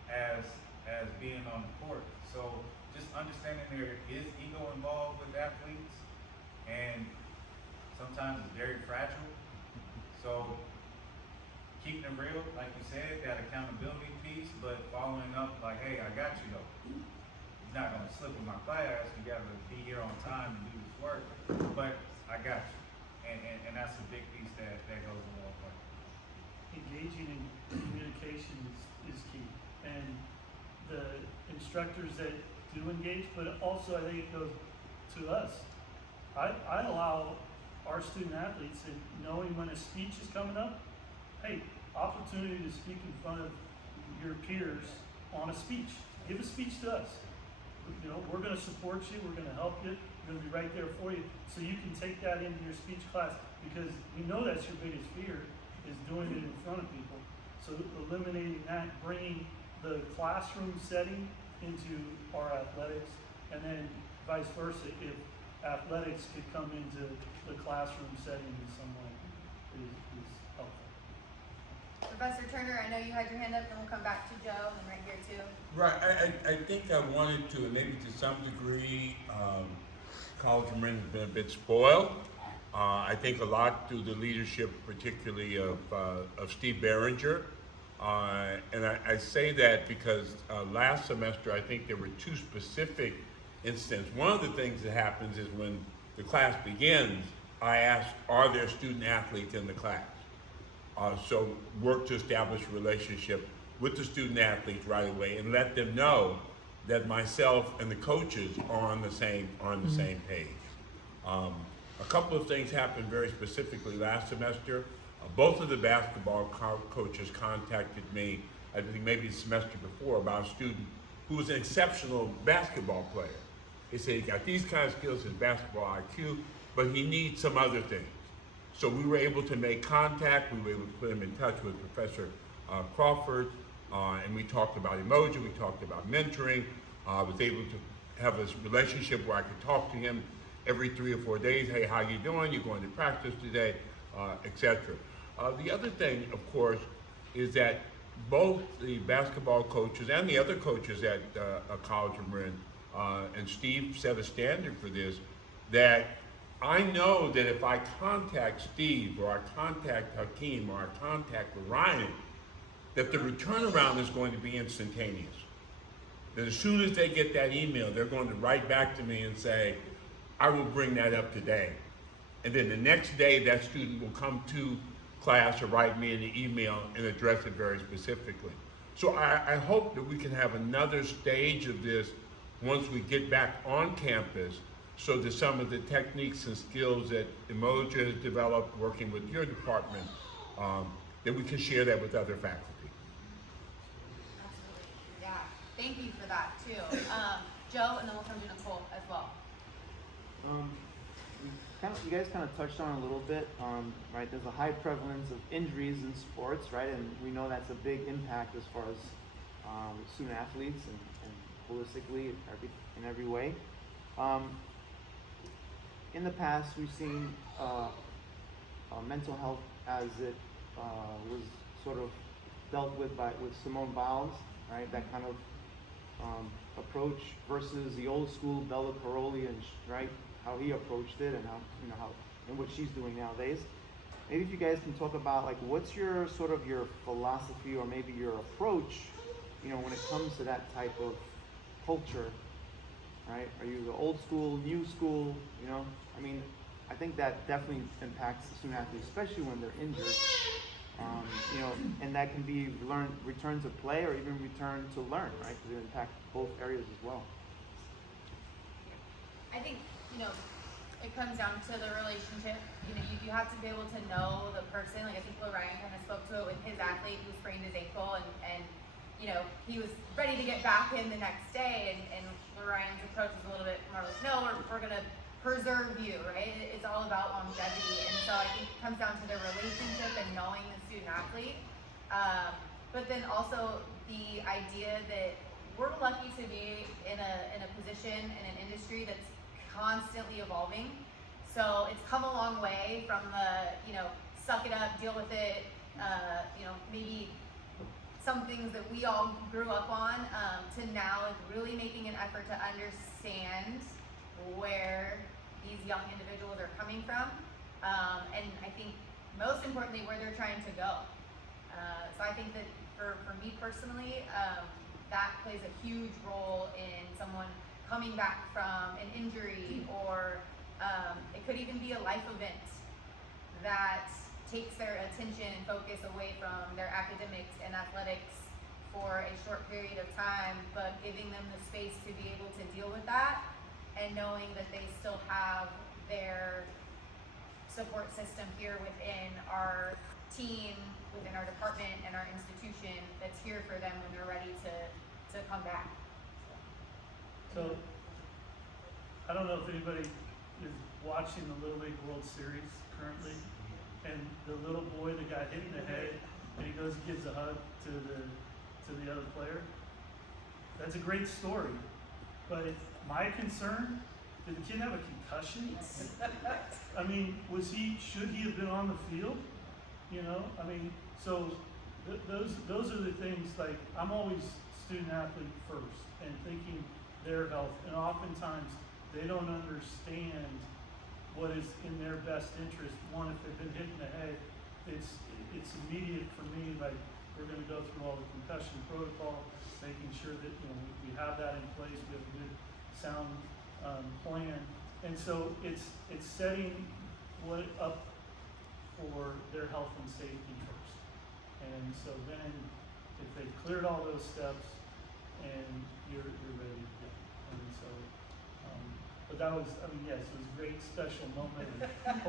as being on the court. So just understanding there is ego involved with athletes, and sometimes it's very fragile. So keeping it real, like you said, that accountability piece, but following up like, hey, I got you though. You're not gonna slip in my class, you gotta be here on time and do this work, but I got you. And that's a big piece that goes a long way. Engaging in communication is key. And the instructors that do engage, but also I think it goes to us. I allow our student athletes, that knowing when a speech is coming up, hey, opportunity to speak in front of your peers on a speech. Give a speech to us. We're going to support you. We're going to help you. We're going to be right there for you. So you can take that into your speech class, because we know that's your biggest fear, is doing it in front of people. So eliminating that, bringing the classroom setting into our athletics, and then vice versa, if athletics could come into the classroom setting in some way, is helpful. Professor Turner, I know you had your hand up, and we'll come back to Joe, and right here too. Right, I think I wanted to, and maybe to some degree, College of Marin has been a bit spoiled. I think a lot through the leadership, particularly of Steve Behringer, And I say that because last semester I think there were two specific instances. One of the things that happens is when the class begins, I ask, are there student athletes in the class? So work to establish a relationship with the student athletes right away and let them know that myself and the coaches are on the same page. A couple of things happened very specifically last semester. Both of the basketball coaches contacted me, I think maybe the semester before, about a student who was an exceptional basketball player. They said he got these kind of skills, his basketball IQ, but he needs some other things. So we were able to make contact, we were able to put him in touch with Professor Crawford, and we talked about Umoja, we talked about mentoring. I was able to have this relationship where I could talk to him every 3 or 4 days. Hey, how you doing? You going to practice today? Etc. The other thing, of course, is that both the basketball coaches and the other coaches at College of Marin, and Steve set a standard for this, that I know that if I contact Steve or I contact Hakeem or I contact Ryan, that the turnaround is going to be instantaneous. That as soon as they get that email, they're going to write back to me and say, I will bring that up today. And then the next day, that student will come to class or write me an email and address it very specifically. So I hope that we can have another stage of this once we get back on campus, so that some of the techniques and skills that Umoja has developed working with your department, that we can share that with other faculty. Absolutely. Yeah. Thank you for that too. Joe, and then we'll come to Nicole as well. You guys kind of touched on it a little bit, right? There's a high prevalence of injuries in sports, right? And we know that's a big impact as far as student athletes and holistically in every way. In the past, we've seen mental health as it was sort of dealt with with Simone Biles, right? That kind of approach versus the old school Bella Caroli and right, how he approached it and how and what she's doing nowadays. Maybe if you guys can talk about like what's your sort of your philosophy or maybe your approach, when it comes to that type of culture, right? Are you the old school, new school? I mean, I think that definitely impacts the student athletes, especially when they're injured. And that can be return to play or even return to learn, right? Because it impacts both areas as well. I think, it comes down to the relationship. You have to be able to know the person. Like I think Ryan kind of spoke to it with his athlete who sprained his ankle and he was ready to get back in the next day and Ryan's approach is a little bit more like, no, we're gonna preserve you, right? It's all about longevity. And so I think it comes down to the relationship and knowing the student athlete. But then also the idea that we're lucky to be in a position in an industry that's constantly evolving. So it's come a long way from the, suck it up, deal with it, maybe some things that we all grew up on, to now really making an effort to understand where these young individuals are coming from. And I think most importantly, where they're trying to go. So I think that for me personally, that plays a huge role in someone coming back from an injury, or it could even be a life event that takes their attention and focus away from their academics and athletics for a short period of time, but giving them the space to be able to deal with that and knowing that they still have their support system here within our team, within our department and our institution that's here for them when they're ready to come back. So, I don't know if anybody is watching the Little League World Series currently, and the little boy that got hit in the head, and he goes and gives a hug to the other player. That's a great story, but my concern, did the kid have a concussion? I mean, should he have been on the field? So those are the things, like, I'm always student athlete first and thinking their health, and oftentimes they don't understand what is in their best interest. One, if they've been hit in the head, it's immediate for me, like, we're gonna go through all the concussion protocol, making sure that, we have that in place, we have a good sound, plan. And so it's setting what up for their health and safety first. And so then, if they've cleared all those steps, and you're ready to go. And so, but that was, yes, it was a great special moment. And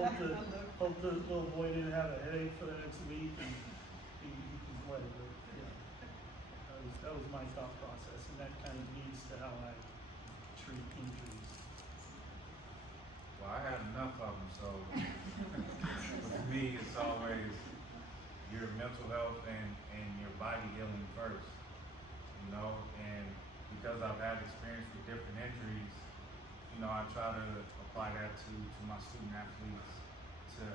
hope the little boy didn't have a headache for the next week, and he can play. But yeah, that was my thought process, and that kind of leads to how I treat injuries. Well, I had enough of them, so for me, it's always your mental health and your body healing first, and because I've had experience with different injuries, I try to apply that to my student athletes to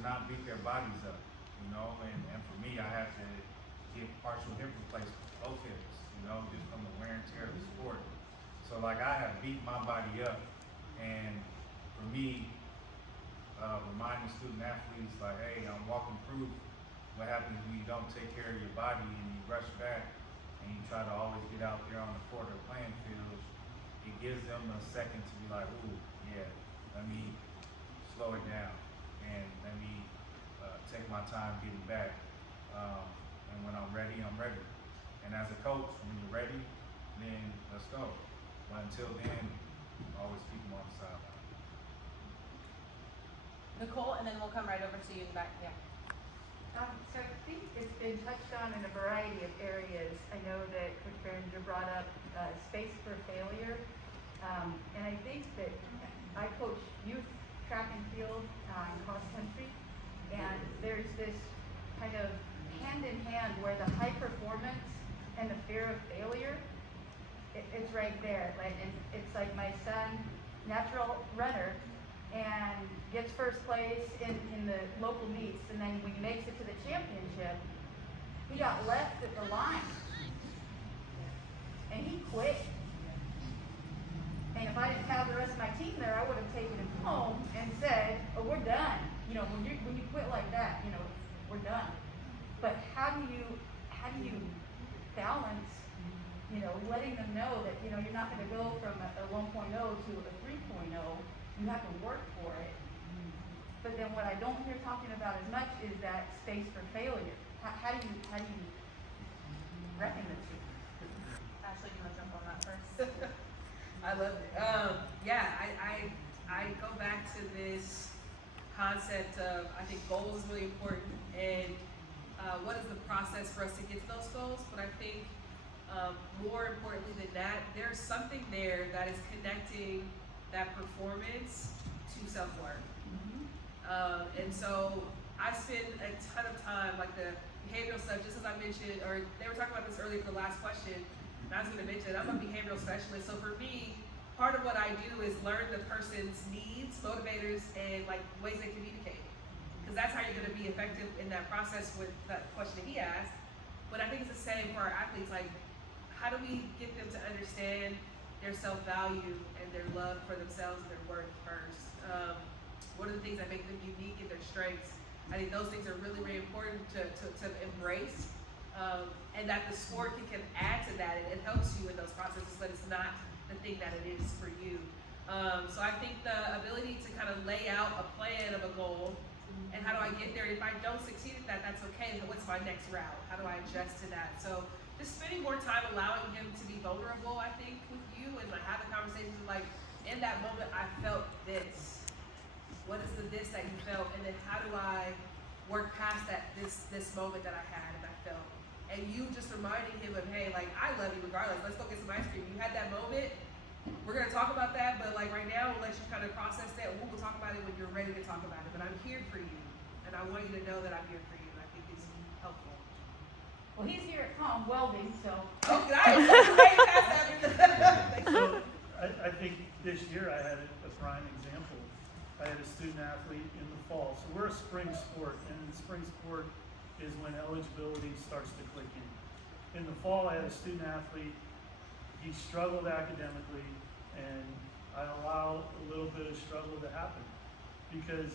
not beat their bodies up, and for me, I had to get partial hip replacement, both hips, just from the wear and tear of the sport. So like I have beat my body up, and for me, reminding student athletes like, hey, I'm walking proof. What happens when you don't take care of your body and you rush back and you try to always get out there on the court or playing field? It gives them a second to be like, ooh, yeah, let me slow it down and let me take my time getting back. And when I'm ready, I'm ready. And as a coach, when you're ready, then let's go. But until then, always keep them on the sideline. Nicole, and then we'll come right over to you in the back. Yeah. So I think it's been touched on in a variety of areas. I know that Coach Behringer brought up space for failure. And I think that I coach youth track and field and cross country. And there's this kind of hand in hand where the high performance and the fear of failure, it's right there. And it's like my son, natural runner, and gets first place in the local meets, and then when he makes it to the championship, he got left at the line. And he quit. And if I didn't have the rest of my team there, I would have taken him home and said, oh, we're done. When you quit like that, we're done. But how do you balance, letting them know that, you're not gonna go from a 1.0 to a 3.0. You have to work for it. But then what I don't hear talking about as much is that space for failure. How do you reckon the two? Ashley, you want to jump on that first? I love it. I go back to this concept of, I think goals is really important, and what is the process for us to get to those goals? But I think more importantly than that, there's something there that is connecting that performance to self-work. And so I spend a ton of time, like the behavioral stuff, just as I mentioned, or they were talking about this earlier for the last question, and I was gonna mention, I'm a behavioral specialist, so for me, part of what I do is learn the person's needs, motivators, and like ways they communicate. Because that's how you're gonna be effective in that process with that question that he asked. But I think it's the same for our athletes, like how do we get them to understand their self-value and their love for themselves and their worth first? What are the things that make them unique in their strengths? I think those things are really, really important to embrace, and that the sport can add to that. It helps you in those processes, but it's not the thing that it is for you. So I think the ability to kind of lay out a plan of a goal, and how do I get there? If I don't succeed at that, that's okay. What's my next route? How do I adjust to that? So just spending more time allowing him to be vulnerable, I think, with you, and like have the conversations of like, in that moment I felt this. What is the this that you felt? And then how do I work past that this moment that I had and I felt? And you just reminding him of, hey, like I love you regardless. Let's go get some ice cream. You had that moment. We're gonna talk about that, but like right now, we'll let you kind of process that. We'll talk about it when you're ready to talk about it. But I'm here for you, and I want you to know that I'm here for you. And I think it's helpful. Well, he's here at home welding, so. Oh, nice. Way past that. So I think this year I had a prime example. I had a student athlete in the fall. So we're a spring sport, and in spring sport is when eligibility starts to click in. In the fall, I had a student athlete. He struggled academically, and I allow a little bit of struggle to happen because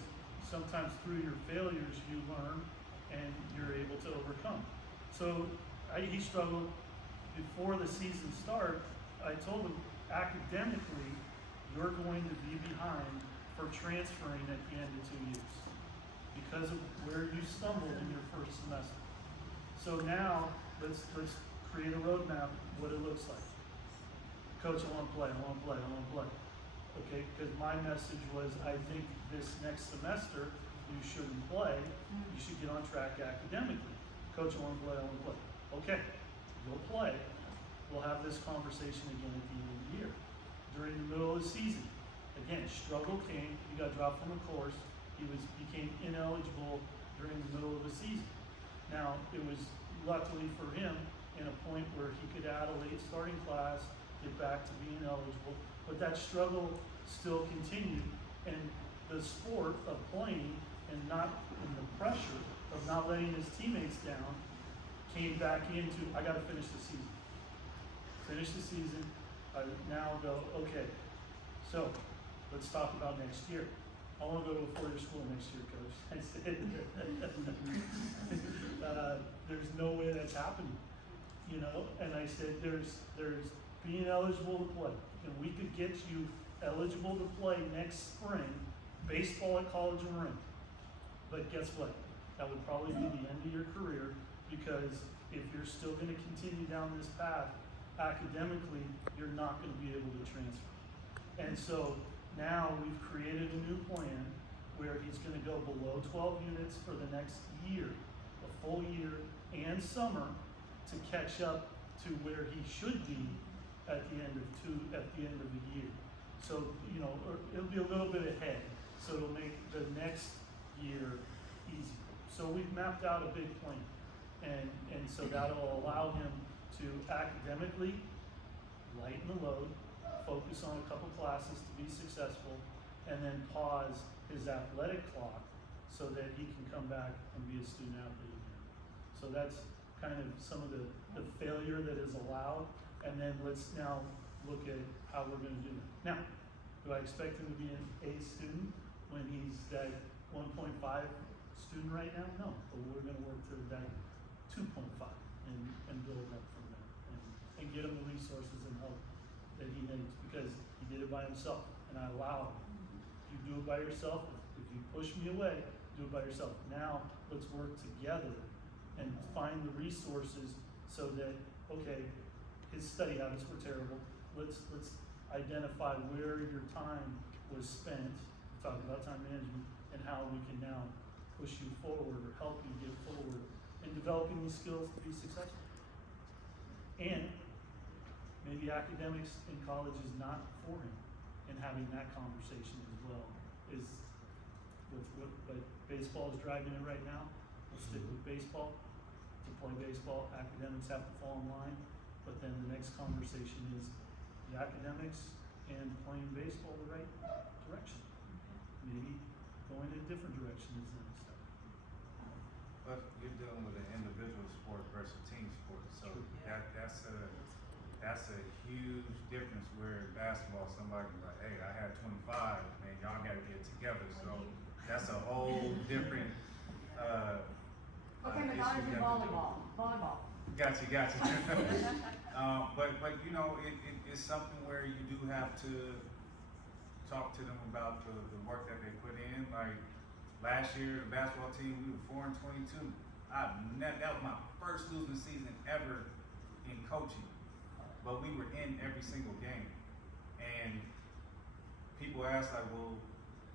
sometimes through your failures you learn, and you're able to overcome. So he struggled before the season started. I told him academically, you're going to be behind for transferring at the end of 2 years because of where you stumbled in your first semester. So now let's create a roadmap, what it looks like. Coach, I want to play, I want to play, I want to play. Okay, because my message was, I think this next semester you shouldn't play, you should get on track academically. Coach, I want to play, I want to play. Okay, go play. We'll have this conversation again at the end of the year. During the middle of the season, again, struggle came, he got dropped from the course, became ineligible during the middle of the season. Now, it was luckily for him in a point where he could add a late starting class, get back to being eligible, but that struggle still continued, and the sport of playing and the pressure of not letting his teammates down came back into, I gotta finish the season. Finish the season, I now go, okay, so let's talk about next year. I wanna go to a four-year school next year, Coach. I said, there's no way that's happening, you know? And I said, there's being eligible to play. And we could get you eligible to play next spring, baseball at College of Marin. But guess what? That would probably be the end of your career, because if you're still gonna continue down this path, academically, you're not gonna be able to transfer. And so now we've created a new plan where he's gonna go below 12 units for the next year, a full year and summer, to catch up to where he should be at the end of the year. So, you know, it'll be a little bit ahead, so it'll make the next year easier. So we've mapped out a big plan, and so that'll allow him to academically lighten the load, focus on a couple classes to be successful, and then pause his athletic clock so that he can come back and be a student athlete again. So that's kind of some of the failure that is allowed, and then let's now look at how we're gonna do it. Now, do I expect him to be an A student when he's that 1.5 student right now? No, but we're gonna work to that 2.5 and build up from there, and get him the resources and help that he needs, because he did it by himself, and I allow him. If you do it by yourself, if you push me away, do it by yourself. Now, let's work together and find the resources so that, okay, his study habits were terrible. Let's identify where your time was spent, talk about time management, and how we can now push you forward or help you get forward in developing these skills to be successful. And maybe academics in college is not for him, and having that conversation as well is but baseball is driving it right now. We'll stick with baseball. To play baseball, academics have to fall in line, but then the next conversation is the academics and playing baseball the right direction. Maybe going in a different direction is the next step. But you're dealing with an individual sport versus team sport, so that's a huge difference. Where in basketball, somebody can be like, hey, I had 25, man, y'all gotta get together. So that's a whole different Okay, my issue daughter's you in have to do. volleyball. Gotcha. But you know, it's something where you do have to talk to them about the work that they put in. Like last year, the basketball team, we were 4-22. That was my first losing season ever in coaching, but we were in every single game. And people ask like, well,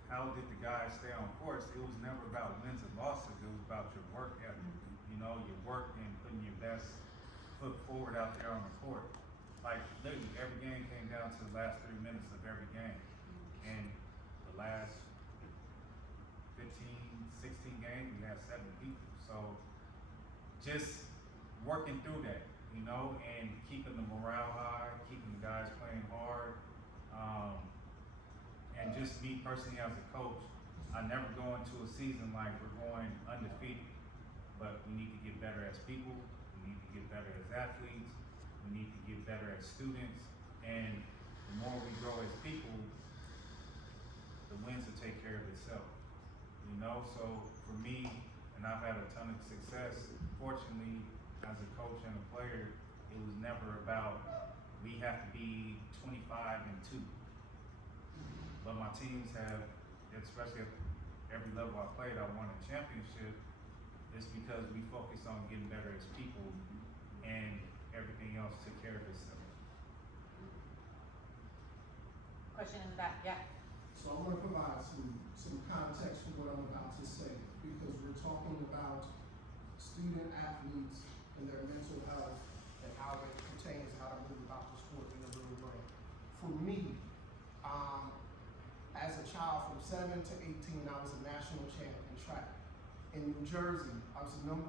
how did the guys stay on course? It was never about wins and losses. It was about your work ethic. You know, your work and putting your best foot forward out there on the court. Like literally every game came down to the last 3 minutes of every game. And the last 15, 16 games, we had 7 people. So just working through that, you know, and keeping the morale high, keeping the guys playing hard. And just me personally as a coach, I never go into a season like we're going undefeated, but we need to get better as people, we need to get better as athletes, we need to get better as students, and the more we grow as people, the wins will take care of itself. You know, so for me, and and I've had a ton of success. Fortunately, as a coach and a player, it was never about we have to be 25-2. But my teams have, especially at every level I played, I won a championship. It's because we focused on getting better as people, and everything else took care of itself. Question in the back, yeah. So I'm going to provide some context for what I'm about to say, because we're talking about student athletes and their mental health and how it pertains to how to move about the sport in the real world. For me, as a child from 7 to 18, I was a national champion in track. In New Jersey, I was the #1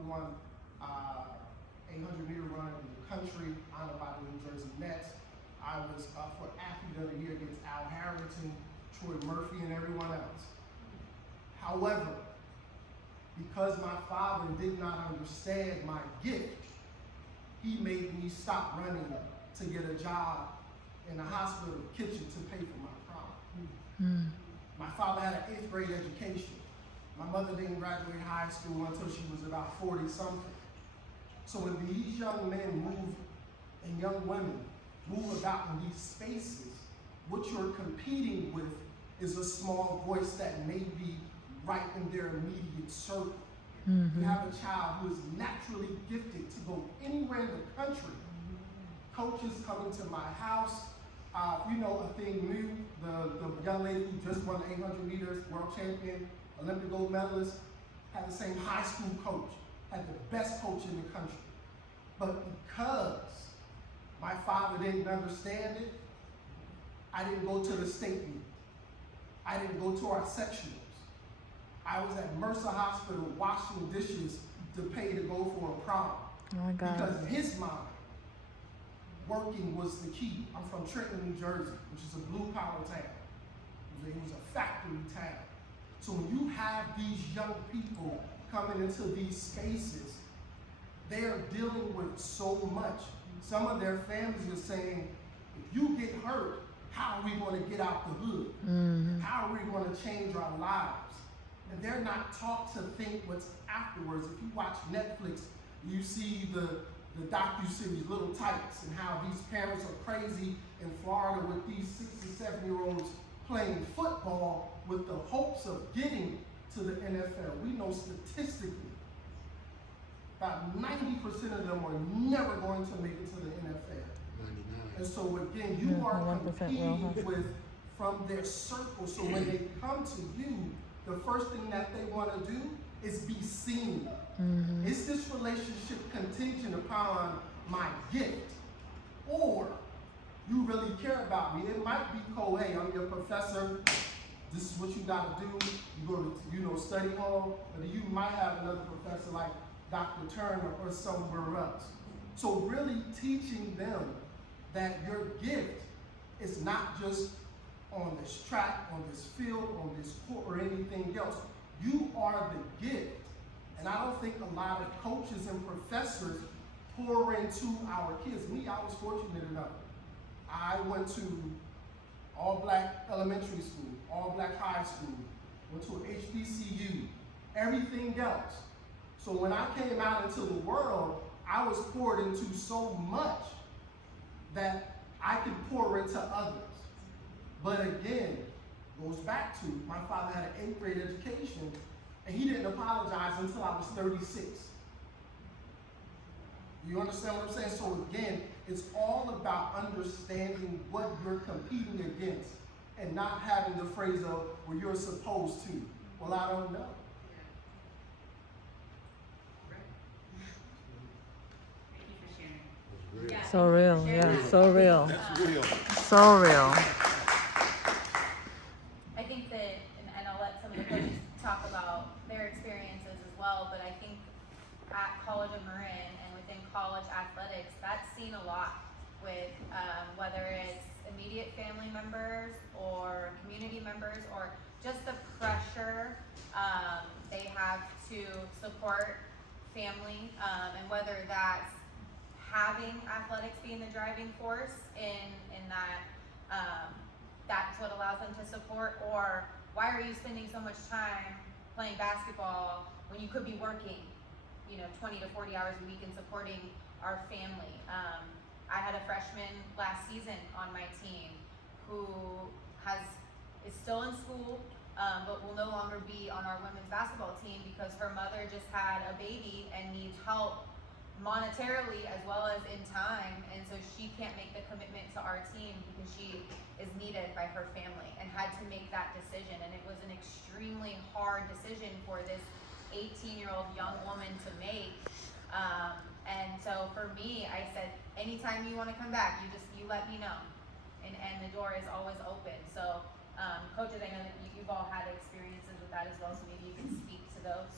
800-meter runner in the country, honored by the New Jersey Nets. I was up for Athlete of the Year against Al Harrington, Troy Murphy, and everyone else. However, because my father did not understand my gift, he made me stop running to get a job in the hospital kitchen to pay for my prom. My father had an 8th grade education. My mother didn't graduate high school until she was about 40-something. So when these young men move, and young women move about in these spaces, what you're competing with is a small voice that may be right in their immediate circle. You have a child who is naturally gifted to go anywhere in the country. Coaches coming to my house, you know, a thing new, the young lady who just won the 800 meters, world champion, Olympic gold medalist, had the same high school coach, had the best coach in the country. But because my father didn't understand it, I didn't go to the state meet. I didn't go to our sectionals. I was at Mercer Hospital washing dishes to pay to go for a prom. Oh my God. Because in his mind, working was the key. I'm from Trenton, New Jersey, which is a blue-collar town. It was a factory town. So when you have these young people coming into these spaces, they are dealing with so much. Some of their families are saying, if you get hurt, how are we going to get out the hood? How are we going to change our lives? And they're not taught to think what's afterwards. If you watch Netflix, you see the docu-series Little Tykes and how these parents are crazy in Florida with these 6 and 7-year-olds playing football with the hopes of getting to the NFL. We know statistically about 90% of them are never going to make it to the NFL. 99. And so again, you are competing with from their circle. So when they come to you, the first thing that they want to do is be seen. Is this relationship contingent upon my gift? Or you really care about me? It might be, hey, I'm your professor. This is what you got to do. You go to, study hall. But you might have another professor like Dr. Turner or somewhere else. So really teaching them that your gift is not just on this track, on this field, on this court, or anything else. You are the gift. And I don't think a lot of coaches and professors pour into our kids. Me, I was fortunate enough. I went to all-black elementary school, all-black high school, went to an HBCU, everything else. So when I came out into the world, I was poured into so much that I could pour into others. But again, goes back to my father had an 8th grade education, and he didn't apologize until I was 36. You understand what I'm saying? So again, it's all about understanding what you're competing against and not having the phrase of, well, you're supposed to. Well, I don't know. Thank you for sharing. Yeah, so real, yeah, so real. That's real. So real. I think that, and I'll let some of the coaches talk about their experiences as well, but I think at College of Marin and within college athletics, that's seen a lot with whether it's immediate family members or community members or just the pressure they have to support family, and whether that's having athletics being the driving force in that that's what allows them to support, or why are you spending so much time playing basketball when you could be working, 20 to 40 hours a week and supporting our family. I had a freshman last season on my team who is still in school, but will no longer be on our women's basketball team because her mother just had a baby and needs help monetarily as well as in time, and so she can't make the commitment to our team because she is needed by her family, and had to make that decision. And it was an extremely hard decision for this 18-year-old young woman to make. And so for me, I said, anytime you want to come back, you let me know, and the door is always open. So coaches, I know that you've all had experiences with that as well, so maybe you can speak to those.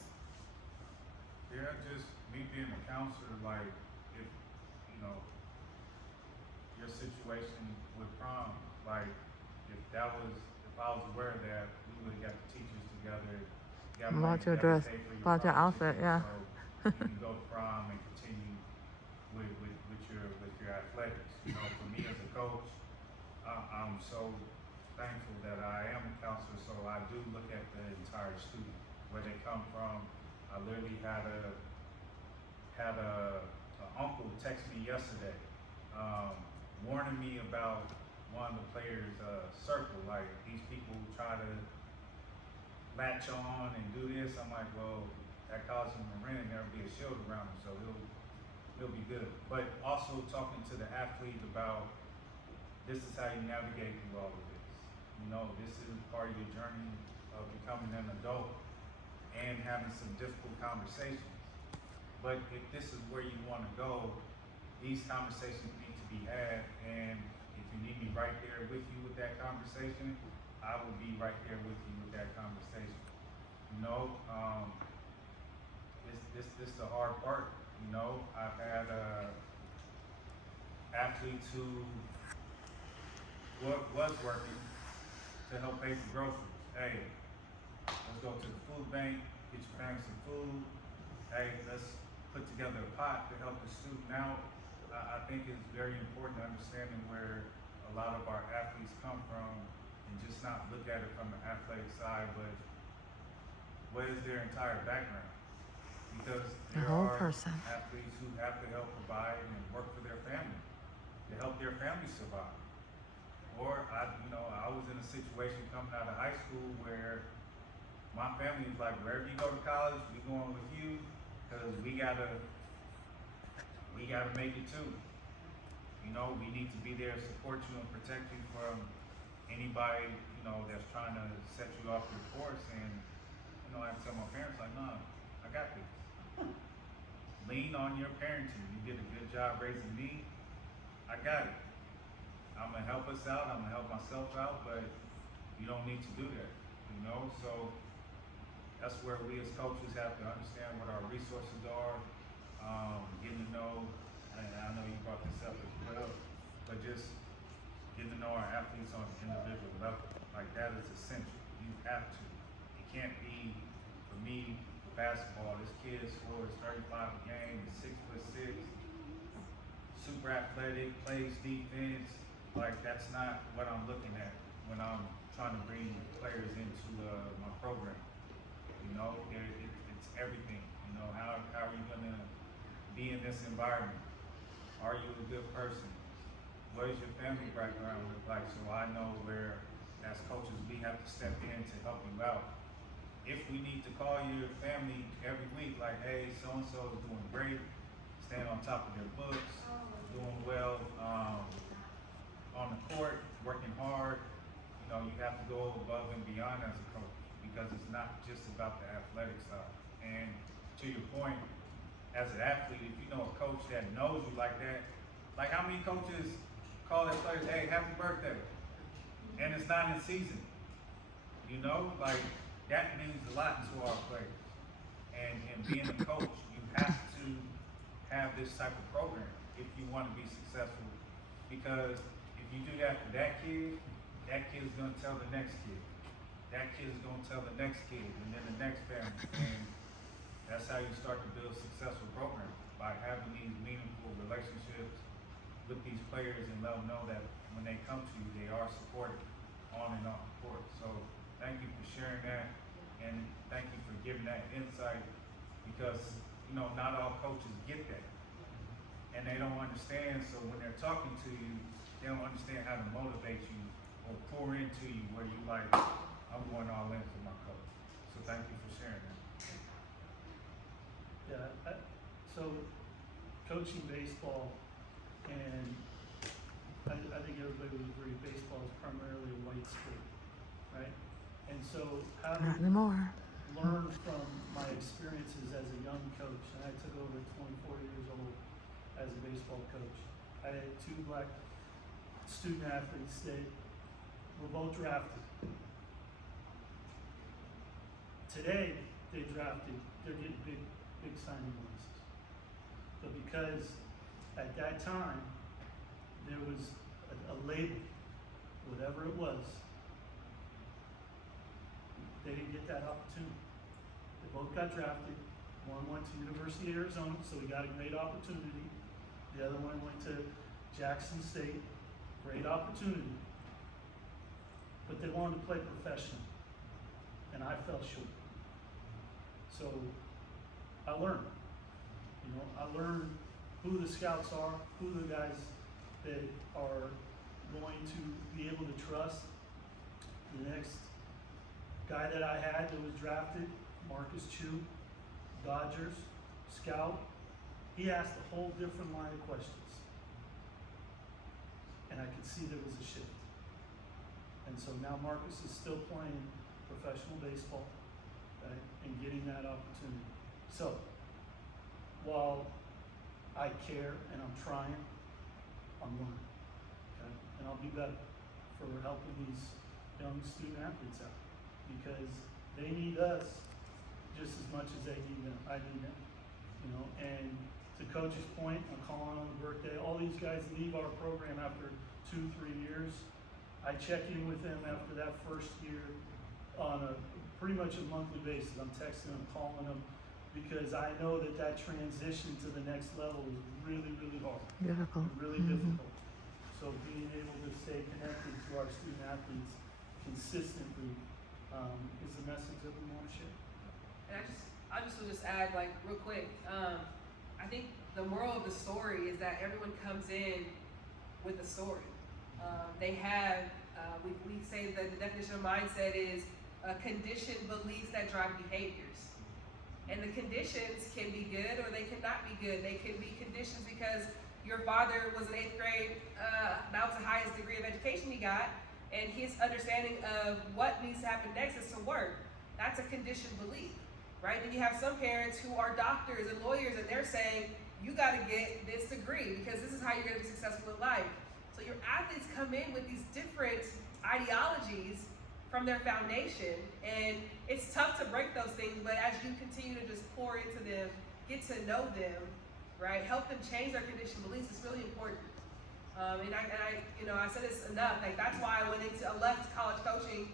Yeah, just me being a counselor, like, if, your situation with prom, like, if I was aware of that, we would've got the teachers together, got money Bought your together, dress, paid for your bought your college outfit, ticket, yeah. So you can go to prom and continue with your athletics. For me as a coach, I'm so thankful that I am a counselor, so I do look at the entire student, where they come from. I literally had a uncle text me yesterday, warning me about one of the players' circle. Like, these people try to latch on and do this. I'm like, well, that causes Marin, and there'll be a shield around him, so he'll be good. But also talking to the athlete about, this is how you navigate through all of this. This is part of your journey of becoming an adult and having some difficult conversations. But if this is where you want to go, these conversations need to be had, and if you need me right there with you with that conversation, I will be right there with you with that conversation. This the hard part. I've had athletes who was working to help pay for groceries. Hey, let's go to the food bank, get your family some food. Hey, let's put together a pot to help the student out. I think it's very important understanding where a lot of our athletes come from, and just not look at it from the athletic side, but what is their entire background? Because The there whole are person. athletes who have to help provide and work for their family, to help their family survive. Or I was in a situation coming out of high school where my family was like, wherever you go to college, we going with you, because we gotta make it too. We need to be there to support you and protect you from anybody, that's trying to set you off your course. And, I tell my parents, like, nah, I got this. Lean on your parenting. You did a good job raising me. I got it. I'm gonna help us out, I'm gonna help myself out, but you don't need to do that, So that's where we as coaches have to understand what our resources are, getting to know, and I know you brought this up as well, but just getting to know our athletes on an individual level. Like, that is essential. You have to. It can't be, for me, for basketball, this kid scores 35 a game, is 6'6", super athletic, plays defense. Like, that's not what I'm looking at when I'm trying to bring players into my program. It's everything. How are you gonna be in this environment? Are you a good person? What does your family background look like? So I know where, as coaches, we have to step in to help you out. If we need to call your family every week, like, hey, so-and-so is doing great, staying on top of their books, doing well on the court, working hard, you have to go above and beyond as a coach, because it's not just about the athletic side. And to your point, as an athlete, if you know a coach that knows you like that, like, how many coaches call their players, hey, happy birthday, and it's not in season? Like, that means a lot to our players. And being a coach, you have to have this type of program if you want to be successful, because if you do that for that kid's gonna tell the next kid. That kid is gonna tell the next kid, and then the next family. And that's how you start to build successful programs, by having these meaningful relationships with these players, and let them know that when they come to you, they are supported on and off the court. So thank you for sharing that. And thank you for giving that insight, because, you know, not all coaches get that. And they don't understand, so when they're talking to you, they don't understand how to motivate you or pour into you where you like, I'm going all in for my coach. So thank you for sharing that. Yeah, so coaching baseball, and I think everybody would agree baseball is primarily a white sport, right? And so Not having anymore. learned from my experiences as a young coach, and I took over at 24 years old as a baseball coach. I had 2 black student athletes that were both drafted. Today, they're getting big signing bonuses. But because at that time, there was a label, whatever it was, they didn't get that opportunity. They both got drafted. One went to University of Arizona, so he got a great opportunity. The other one went to Jackson State, great opportunity. But they wanted to play professional, and I fell short. So I learned, I learned who the scouts are, who the guys that are going to be able to trust. The next guy that I had that was drafted, Marcus Chu, Dodgers, scout, he asked a whole different line of questions. And I could see there was a shift. And so now Marcus is still playing professional baseball, right, and getting that opportunity. So, while I care and I'm trying, I'm learning, okay? And I'll be better for helping these young student athletes out, because they need us just as much as they need them. I need them, and to Coach's point, I'm calling on the birthday. All these guys leave our program after 2-3 years. I check in with them after that first year on a pretty much a monthly basis. I'm texting them, calling them, because I know that transition to the next level is really, really hard. Difficult. Really difficult. So being able to stay connected to our student athletes consistently is the message that we want to share. And I just will just add, like, real quick, I think the moral of the story is that everyone comes in with a story. They have, we say that the definition of mindset is conditioned beliefs that drive behaviors. And the conditions can be good or they cannot be good. They can be conditions because your father was in 8th grade, that was the highest degree of education he got, and his understanding of what needs to happen next is to work. That's a conditioned belief, right? Then you have some parents who are doctors and lawyers, and they're saying, you gotta get this degree because this is how you're gonna be successful in life. So your athletes come in with these different ideologies from their foundation, and it's tough to break those things, but as you continue to just pour into them, get to know them, right, help them change their conditioned beliefs, it's really important. And I said this enough, like that's why I left college coaching,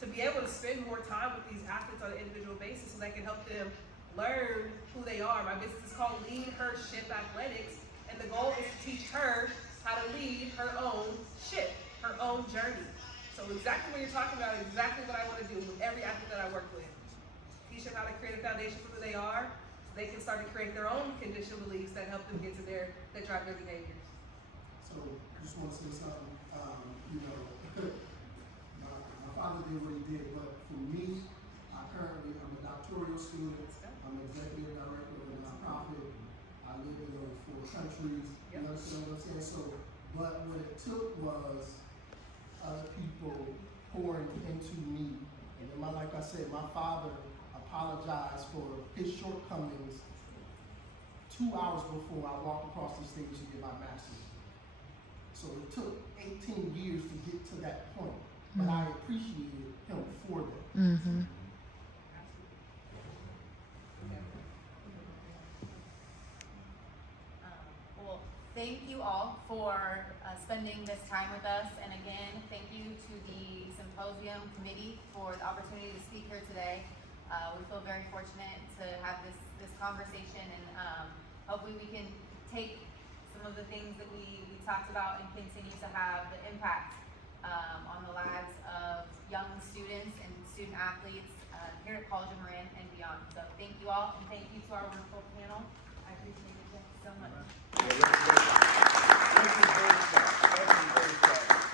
to be able to spend more time with these athletes on an individual basis so that can help them learn who they are. My business is called Lead Her Ship Athletics, and the goal is to teach her how to lead her own ship, her own journey. So exactly what you're talking about is exactly what I want to do with every athlete that I work with. Teach them how to create a foundation for who they are, so they can start to create their own conditioned beliefs that help them get to that drive their behaviors. So, I just want to say something. My father did what he did, but for me, I'm a doctoral student. I'm executive director of a nonprofit. I live in over 4 countries. You understand what I'm saying? So, but what it took was other people pouring into me. And then, like I said, my father apologized for his shortcomings 2 hours before I walked across the stage to get my master's. So it took 18 years to get to that point, but I appreciated him for that. Mm-hmm. Well, thank you all for spending this time with us, and again, thank you to the Symposium Committee for the opportunity to speak here today. We feel very fortunate to have this conversation, and hopefully we can take some of the things that we talked about and continue to have the impact on the lives of young students and student athletes here at College of Marin and beyond. So thank you all, and thank you to our wonderful panel. I appreciate it so much.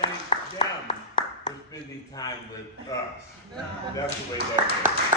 Thank them for spending time with us. That's the way that is.